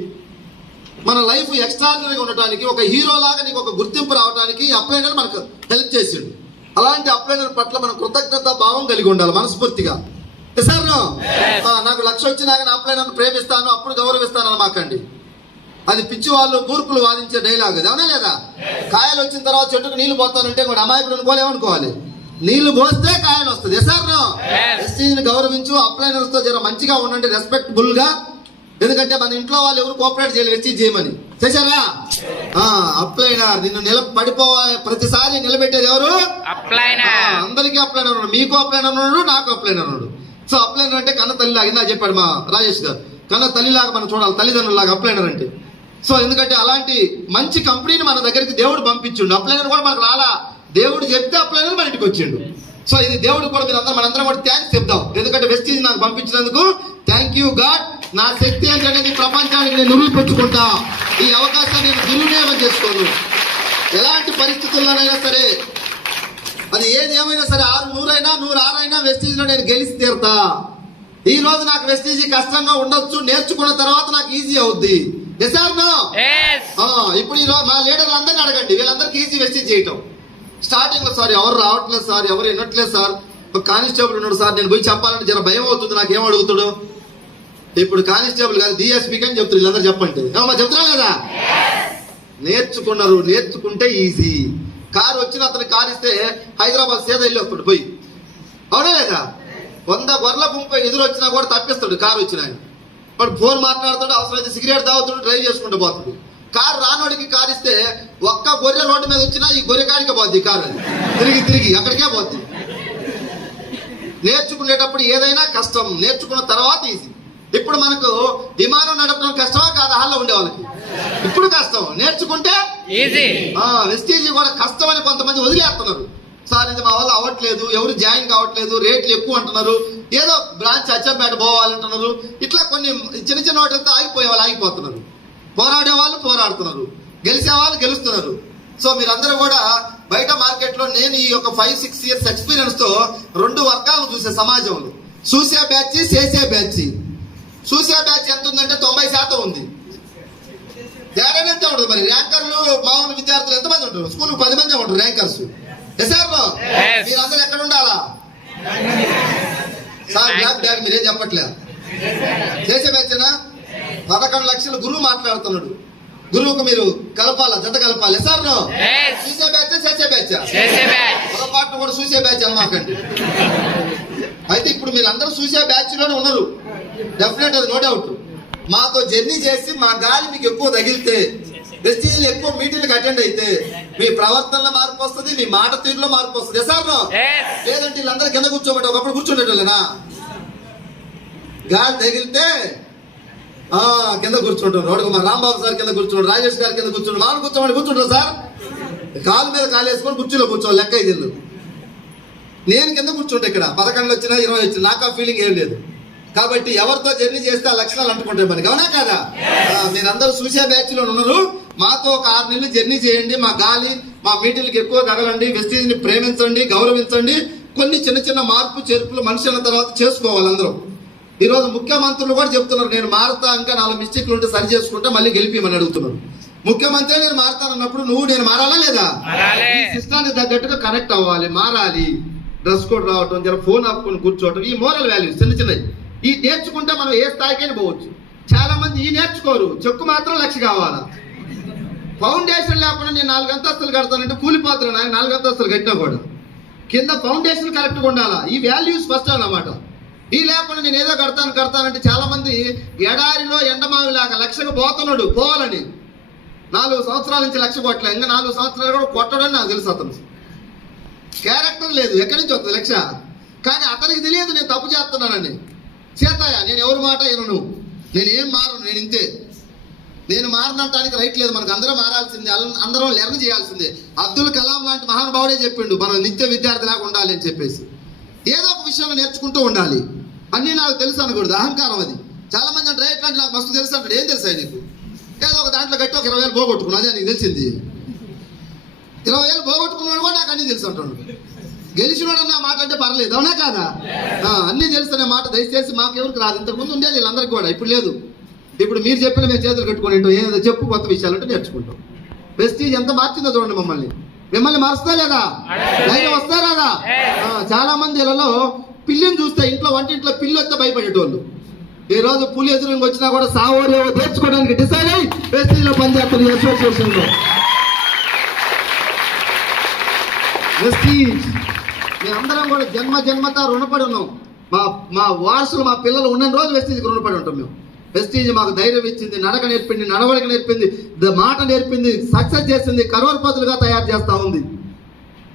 మన లైఫ్ ఎక్స్ట్రాడినరీగా ఉండటానికి, ఒక హీరో లాగా నీకు ఒక గుర్తింపు రావడానికి అప్లైనర్ మనకు హెల్ప్ చేసిండు. అలాంటి అప్లైనర్ పట్ల మనం కృతజ్ఞత భావం కలిగి ఉండాలి మనస్ఫూర్తిగా. సార్ నాకు 1,00,000 వచ్చినా కానీ అప్లైనర్ ప్రేమిస్తాను అప్పుడు గౌరవిస్తాను అనమాకండి. అది పిచ్చి వాళ్ళు కూర్పులు వాదించే డైలాగ్. అది అవునా లేదా? కాయలు వచ్చిన తర్వాత చెట్టుకు నీళ్లు పోతానంటే కూడా అమాయకుడు అనుకోలేమనుకోవాలి. నీళ్లు పోస్తే కాయలు వస్తుంది. ఎస్టీని గౌరవించు, అప్లైనర్స్ తో జర మంచిగా ఉండండి, రెస్పెక్టబుల్ గా. ఎందుకంటే మన ఇంట్లో వాళ్ళు ఎవరు కోఆపరేట్ చేయలేదు వెస్టీజ్ చేయమని. చేశారా? అప్లైనర్ నిన్ను పడిపోయే ప్రతిసారి నిలబెట్టేది ఎవరు? అందరికీ అప్లైనర్ ఉన్నాడు. మీకు అప్లైనర్ ఉన్నాడు, నాకు అప్లైనర్ ఉన్నాడు. సో అప్లైనర్ అంటే కన్న తల్లిలాగా, ఇందా చెప్పాడు మా రాజేష్ గారు, కన్న తల్లిలాగా మనం చూడాలి, తల్లిదండ్రులాగా అప్లైనర్ అంటే. సో ఎందుకంటే అలాంటి మంచి కంపెనీని మన దగ్గరికి దేవుడు పంపించిండు. అప్లైనర్ కూడా మనకు రాలా, దేవుడు చెప్తే అప్లైనర్ మన ఇంటికి వచ్చిండు. సో ఇది దేవుడు కూడా మనందరం కూడా థ్యాంక్స్ చెప్దాం. ఎందుకంటే వెస్టీజ్ నాకు పంపించినందుకు థ్యాంక్ యూ గాడ్. నా శక్తి ఏంటనేది ప్రపంచానికి నేను నిరూపించుకుంటా. ఈ అవకాశాన్ని నేను దుర్వినియోగం చేసుకోను. ఎలాంటి పరిస్థితుల్లోనైనా సరే, అది ఏది ఏమైనా సరే, 100 అయినా 106 అయినా వెస్టీజ్ లో నేను గెలిచి తీరుతా. ఈ రోజు నాకు వెస్టీజ్ కష్టంగా ఉండొచ్చు, నేర్చుకున్న తర్వాత నాకు ఈజీ అవుద్ది. ఇప్పుడు ఈ రోజు మా లీడర్లు అందరినీ అడగండి, వీళ్ళందరికీ ఈజీ వెస్టీజ్ చేయటం. స్టార్టింగ్ లో సార్ ఎవరు రావట్లేదు సార్, ఎవరు వినట్లేదు సార్, ఒక కానిస్టేబుల్ ఉన్నాడు సార్, నేను పోయి చెప్పాలంటే జర భయం అవుతుంది, నాకేం అడుగుతాడు. ఇప్పుడు కానిస్టేబుల్ కాదు డిఎస్పీకి అని చెప్తారు, వీళ్ళందరూ చెప్పండి. చెప్తున్నా కదా, నేర్చుకున్నారు. నేర్చుకుంటే ఈజీ. కారు వచ్చిన అతను కారు ఇస్తే హైదరాబాద్ సేద వెళ్ళి వస్తాడు పోయి, అవునా లేదా? 100 గొర్రెల గుంపు ఎదురు వచ్చినా కూడా తప్పిస్తాడు కారు వచ్చిన ఆయన. వాడు ఫోన్ మాట్లాడుతాడు, అవసరమైతే సిగరెట్ తాగుతాడు, డ్రైవ్ చేసుకుంటూ పోతాడు. కారు రానోడికి కారు ఇస్తే ఒక్క గొర్రె రోడ్డు మీద వచ్చినా ఈ గొర్రె కాడికే పోద్ది కారు, అది తిరిగి అక్కడికే పోద్ది. నేర్చుకునేటప్పుడు ఏదైనా కష్టం, నేర్చుకున్న తర్వాత ఈజీ. ఇప్పుడు మనకు విమానం నడపడం కష్టమా కాదు హాల్లో ఉండే వాళ్ళకి? ఇప్పుడు కష్టం, నేర్చుకుంటే ఈజీ. వెస్టీజ్ కూడా కష్టం అని కొంతమంది వదిలేస్తున్నారు. సార్ ఇది మా వల్ల అవ్వట్లేదు, ఎవరు జాయిన్ కావట్లేదు, రేట్లు ఎక్కువ అంటున్నారు, ఏదో బ్రాంచ్ అచ్చంపేట పోవాలంటున్నారు. ఇట్లా కొన్ని చిన్న చిన్న వాటితో ఆగిపోయే వాళ్ళు ఆగిపోతున్నారు. పోరాడే వాళ్ళు పోరాడుతున్నారు, గెలిచే వాళ్ళు గెలుస్తున్నారు. సో మీరందరూ కూడా బయట మార్కెట్ లో నేను ఈ యొక్క 5-6 ఇయర్స్ ఎక్స్పీరియన్స్ తో 2 వర్గాలు చూసే సమాజంలో. చూసే బ్యాచ్, చేసే బ్యాచ్. చూసే బ్యాచ్ ఎంత ఉందంటే 90% ఉంది. తేడా ఎంత ఉంటుంది మరి? ర్యాంకర్లు మామూలు విద్యార్థులు ఎంతమంది ఉంటారు? స్కూల్ 10 మంది ఉంటారు ర్యాంకర్స్. మీరందరూ ఎక్కడ ఉండాలా సార్? బ్లాక్ బ్యాగ్ మీరేం చెప్పట్లే. చేసే బ్యాచేనా? 11 లక్షలు గురువు మాట్లాడుతున్నాడు. గురువుకు మీరు కలపాలా, జత కలపాలి సార్. చూసే బ్యాచ్, చేసే బ్యాచ్. పొరపాటు కూడా చూసే బ్యాచ్ అనమాకండి. అయితే ఇప్పుడు మీరు అందరూ చూసే బ్యాచ్ లోనే ఉన్నారు, డెఫినెట్, అది నో డౌట్. మాతో జర్నీ చేసి మా గాలి మీకు ఎక్కువ తగిలితే, వెస్టీజ్ ఎక్కువ మీటింగ్లకు అటెండ్ అయితే మీ ప్రవర్తనలో మార్పు వస్తుంది, మీ మాట తీరులో మార్పు వస్తుంది సార్. లేదంటే వీళ్ళందరూ కింద కూర్చోబెట్టి ఒకప్పుడు కూర్చోబెట్టలేనా? గాలి తగిలితే కింద కూర్చుంటారు. రోడ్డు మా రాంబాబు సార్ కింద కూర్చుంటారు, రాజేష్ గారు కింద కూర్చుంటారు, వాళ్ళు కూర్చోంటారు సార్. కాలు మీద కాలు వేసుకొని కుర్చీలో కూర్చోవాలి, లెక్క ఇది. నేను కింద కూర్చుంటే ఇక్కడ 11 వచ్చినా 20 వచ్చినా నాకు ఆ ఫీలింగ్ ఏం లేదు. కాబట్టి ఎవరితో జర్నీ చేస్తే ఆ లక్షణాలు అంటుకుంటాయి మనకి, అవునా కాదా? మీరందరూ చూసే బ్యాచ్ లో ఉన్నారు. మాతో ఒక 6 నెలలు జర్నీ చేయండి, మా గాలి మా మీటింగ్కి ఎక్కువ తగలండి, వెస్టీజ్ ని ప్రేమించండి, గౌరవించండి. కొన్ని చిన్న చిన్న మార్పు చేర్పులు మనిషి అన్న తర్వాత చేసుకోవాలి అందరూ. ఈ రోజు ముఖ్యమంత్రులు కూడా చెప్తున్నారు, నేను మారుతా, ఇంకా 4 మిస్టేక్లు ఉంటే సరి చేసుకుంటే మళ్ళీ గెలిపిమని అడుగుతున్నారు. ముఖ్యమంత్రి నేను మారుతానన్నప్పుడు నేను మారాలా లేదా? సిస్టానికి తగ్గట్టుగా కనెక్ట్ అవ్వాలి, మారాలి. డ్రెస్ కోడ్ రావటం, జర ఫోన్ ఆపుకొని కూర్చోవటం, ఈ మోరల్ వాల్యూస్ చిన్న చిన్నవి. ఈ నేర్చుకుంటే మనం ఏ స్థాయికైనా పోవచ్చు. చాలా మంది ఈ నేర్చుకోరు, చెక్కు మాత్రం లక్ష కావాలా. ఫౌండేషన్ లేకుండా నేను 4 అంతస్తులు కడతానంటే కూలిపోతాను. 4 అంతస్తులు కట్టినా కూడా కింద ఫౌండేషన్ కరెక్ట్గా ఉండాలా. ఈ వాల్యూస్ ఫస్ట్ అన్నమాట. ఈ లేకుండా నేను ఏదో కడతానంటే చాలా మంది ఎడారిలో ఎండమావిలాగా లక్షకు పోతున్నాడు, పోవాలని 4 సంవత్సరాల నుంచి లక్ష కొట్టలే, ఇంకా 4 సంవత్సరాలు కూడా కొట్టడని నాకు తెలుసు. అతను క్యారెక్టర్ లేదు, ఎక్కడి నుంచి వస్తుంది లక్ష? కానీ అతనికి తెలియదు నేను తప్పు చేస్తున్నానని. చేతాయా నేను ఎవరి మాట వినను, నేను ఏం మారను, నేను ఇంతే. నేను మారనటానికి రైట్ లేదు. మనకు అందరూ మారాల్సిందే, అందరం లెర్న్ చేయాల్సిందే. అబ్దుల్ కలాం లాంటి మహానుభావుడే చెప్పిండు మనం నిత్య విద్యార్థిలాగా ఉండాలి అని చెప్పేసి. ఏదో ఒక విషయంలో నేర్చుకుంటూ ఉండాలి. అన్నీ నాకు తెలుసు అనకూడదు, అహంకారం అది. చాలా మంది అంటే రైట్ అంటే నాకు మస్తు తెలుసు అంటాడు. ఏం తెలుసా నీకు? ఏదో ఒక దాంట్లో గట్టి ఒక 20,000 పోగొట్టుకున్నా, అదే నీకు తెలిసింది. 20,000 పోగొట్టుకున్నాడు కూడా నాకు అన్నీ తెలుసు అంటాడు. గెలిచినోడు అన్న మాట అంటే పర్లేదు, అవునా కాదా? అన్నీ తెలుస్తున్న మాట దయచేసి మాకెవరికి రాదు. ఇంతకుముందు ఉండేది వీళ్ళందరికీ కూడా, ఇప్పుడు లేదు. ఇప్పుడు మీరు చెప్పిన మేము చేతులు కట్టుకొని ఏదో చెప్పు, కొత్త విషయాలంటే నేర్చుకుంటాం. వెస్టీజ్ ఎంత మార్చిందో చూడండి మిమ్మల్ని మారుస్తా లేదా? ధైర్యం వస్తా రాదా? చాలా మంది ఇళ్ళలో పిల్లిని చూస్తే, ఇంట్లో వంటింట్లో పిల్లి వస్తే భయపడేటోళ్ళు. ఈ రోజు పులి ఎదురు వచ్చినా కూడా సావోరేవో తెచ్చుకోవడానికి డిసైడ్ అయ్యి వెస్టీజ్ లో పనిచేస్తారు అసోసియేషన్ లో. వెస్టీజ్ మేమందరం కూడా జన్మతా రుణపడి ఉన్నాం. మా వారసులు, మా పిల్లలు ఉన్న రోజు వెస్టీజ్కి రుణపడి ఉంటాం మేము. వెస్టీజ్ మాకు ధైర్యం ఇచ్చింది, నడక నేర్పింది, నడవడిక నేర్పింది, మాట నేర్పింది, సక్సెస్ చేసింది, కరోర్పతులుగా తయారు చేస్తా ఉంది.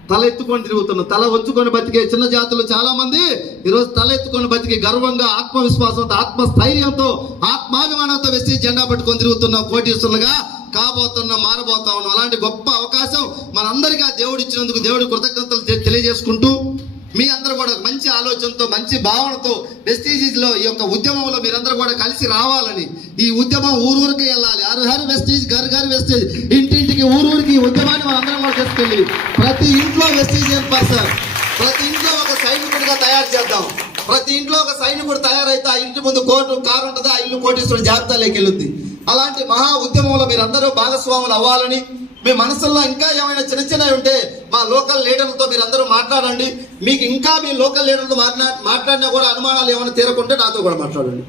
తల ఎత్తుకొని తిరుగుతున్నాం, తల వంచుకొని బతికే చిన్న జాతులు చాలా మంది ఈరోజు తల ఎత్తుకొని బతికి గర్వంగా, ఆత్మవిశ్వాసంతో, ఆత్మస్థైర్యంతో, ఆత్మాభిమానంతో వెస్టీజ్ జెండా పట్టుకొని తిరుగుతున్నాం. కోటీశ్వరులుగా కాబోతున్నాం, మారబోతా ఉన్నాం. అలాంటి గొప్ప అవకాశం మనందరికీ దేవుడు ఇచ్చినందుకు దేవుడి కృతజ్ఞతలు తెలియజేసుకుంటూ, మీ కూడా ఒక మంచి ఆలోచనతో మంచి భావనతో వెస్టీజ్ లో ఈ యొక్క ఉద్యమంలో మీరందరూ కూడా కలిసి రావాలని, ఈ ఉద్యమం ఊరూరికి వెళ్ళాలి. Her her Vestige, Ghar Ghar Vestige, ఇంటింటికి ఊరూరికి ఈ ఉద్యమాన్ని మనందరం కూడా తీసుకెళ్ళి ప్రతి ఇంట్లో వెస్టీజ్ ఏర్పరచాలి. ప్రతి ఇంట్లో ఒక సైనికుడిగా తయారు చేద్దాం. ప్రతి ఇంట్లో ఒక సైనికుడు తయారైతే ఆ ఇంటి ముందు కోర్టు కారు ఉంటుంది, ఆ ఇల్లు కోటేశ్వరుడు జాబితాలోకి వెళ్ళుద్ది. అలాంటి మహా ఉద్యమంలో మీరందరూ భాగస్వాములు అవ్వాలని, మీ మనసుల్లో ఇంకా ఏమైనా చిన్న చిన్నవి ఉంటే మా లోకల్ లీడర్లతో మీరందరూ మాట్లాడండి. మీకు ఇంకా మీ లోకల్ లీడర్లతో మాట్లాడినా కూడా అనుమానాలు ఏమైనా తీరకుంటే నాతో కూడా మాట్లాడండి.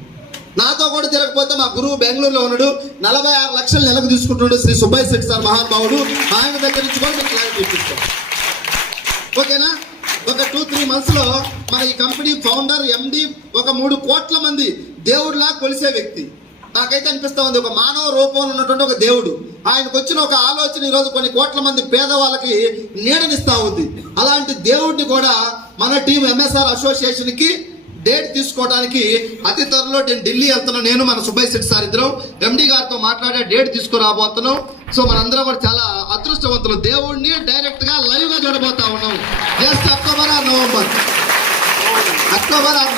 నాతో కూడా తిరగకపోతే మా గురువు బెంగళూరులో ఉన్నాడు, 46 లక్షలు నెలకు తీసుకుంటున్నాడు శ్రీ సుబ్బయ్య శెట్టి సార్ మహానుభావుడు. ఆయన దగ్గర నుంచి కూడా మీకు క్లారిటీ ఇప్పిస్తాం. ఓకేనా? ఒక 2-3 months లో మన ఈ కంపెనీ ఫౌండర్ ఎండి ఒక 3 కోట్ల మంది దేవుడిలా కొలిసే వ్యక్తి. నాకైతే అనిపిస్తా ఉంది, ఒక మానవ రూపంలో ఉన్నటువంటి ఒక దేవుడు. ఆయనకు వచ్చిన ఒక ఆలోచన ఈరోజు కొన్ని కోట్ల మంది పేదవాళ్ళకి నీడనిస్తా ఉంది. అలాంటి దేవుడిని కూడా మన టీం ఎంఎస్ఆర్ అసోసియేషన్ కి డేట్ తీసుకోవడానికి అతి త్వరలో నేను ఢిల్లీ వెళ్తున్నాను. నేను మన సుబ్బయ్య శెట్టి సార్ ఇద్దరం ఎండి గారితో మాట్లాడే డేట్ తీసుకురాబోతున్నాం. సో మనందరం కూడా చాలా అదృష్టవంతులు. దేవుడిని డైరెక్ట్ గా లైవ్ గా చూడబోతా ఉన్నాం. జస్ట్ అక్టోబర్ ఆర్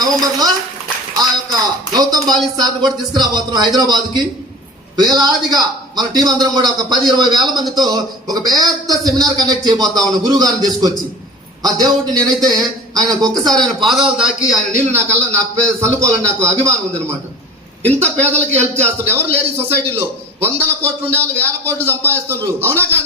నవంబర్ లో ఆ యొక్క గౌతమ్ బాలి సార్ కూడా తీసుకురాబోతున్నాం హైదరాబాద్ కి. వేలాదిగా మన టీం అందరం కూడా ఒక 10-20 వేల మందితో ఒక పెద్ద సెమినార్ కండక్ట్ చేయబోతా ఉన్నాం గురువు గారిని తీసుకొచ్చి. ఆ దేవుడిని నేనైతే ఆయనకు ఒక్కసారి ఆయన పాదాలు దాకి ఆయన నీళ్లు నా చల్లుకోవాలని నాకు అభిమానం ఉందన్నమాట. ఇంత పేదలకి హెల్ప్ చేస్తున్నారు. ఎవరు లేరు ఈ సొసైటీలో. 100 కోట్లు ఉండే వాళ్ళు 1000 కోట్లు సంపాదిస్తున్నారు. అవునా కాదా?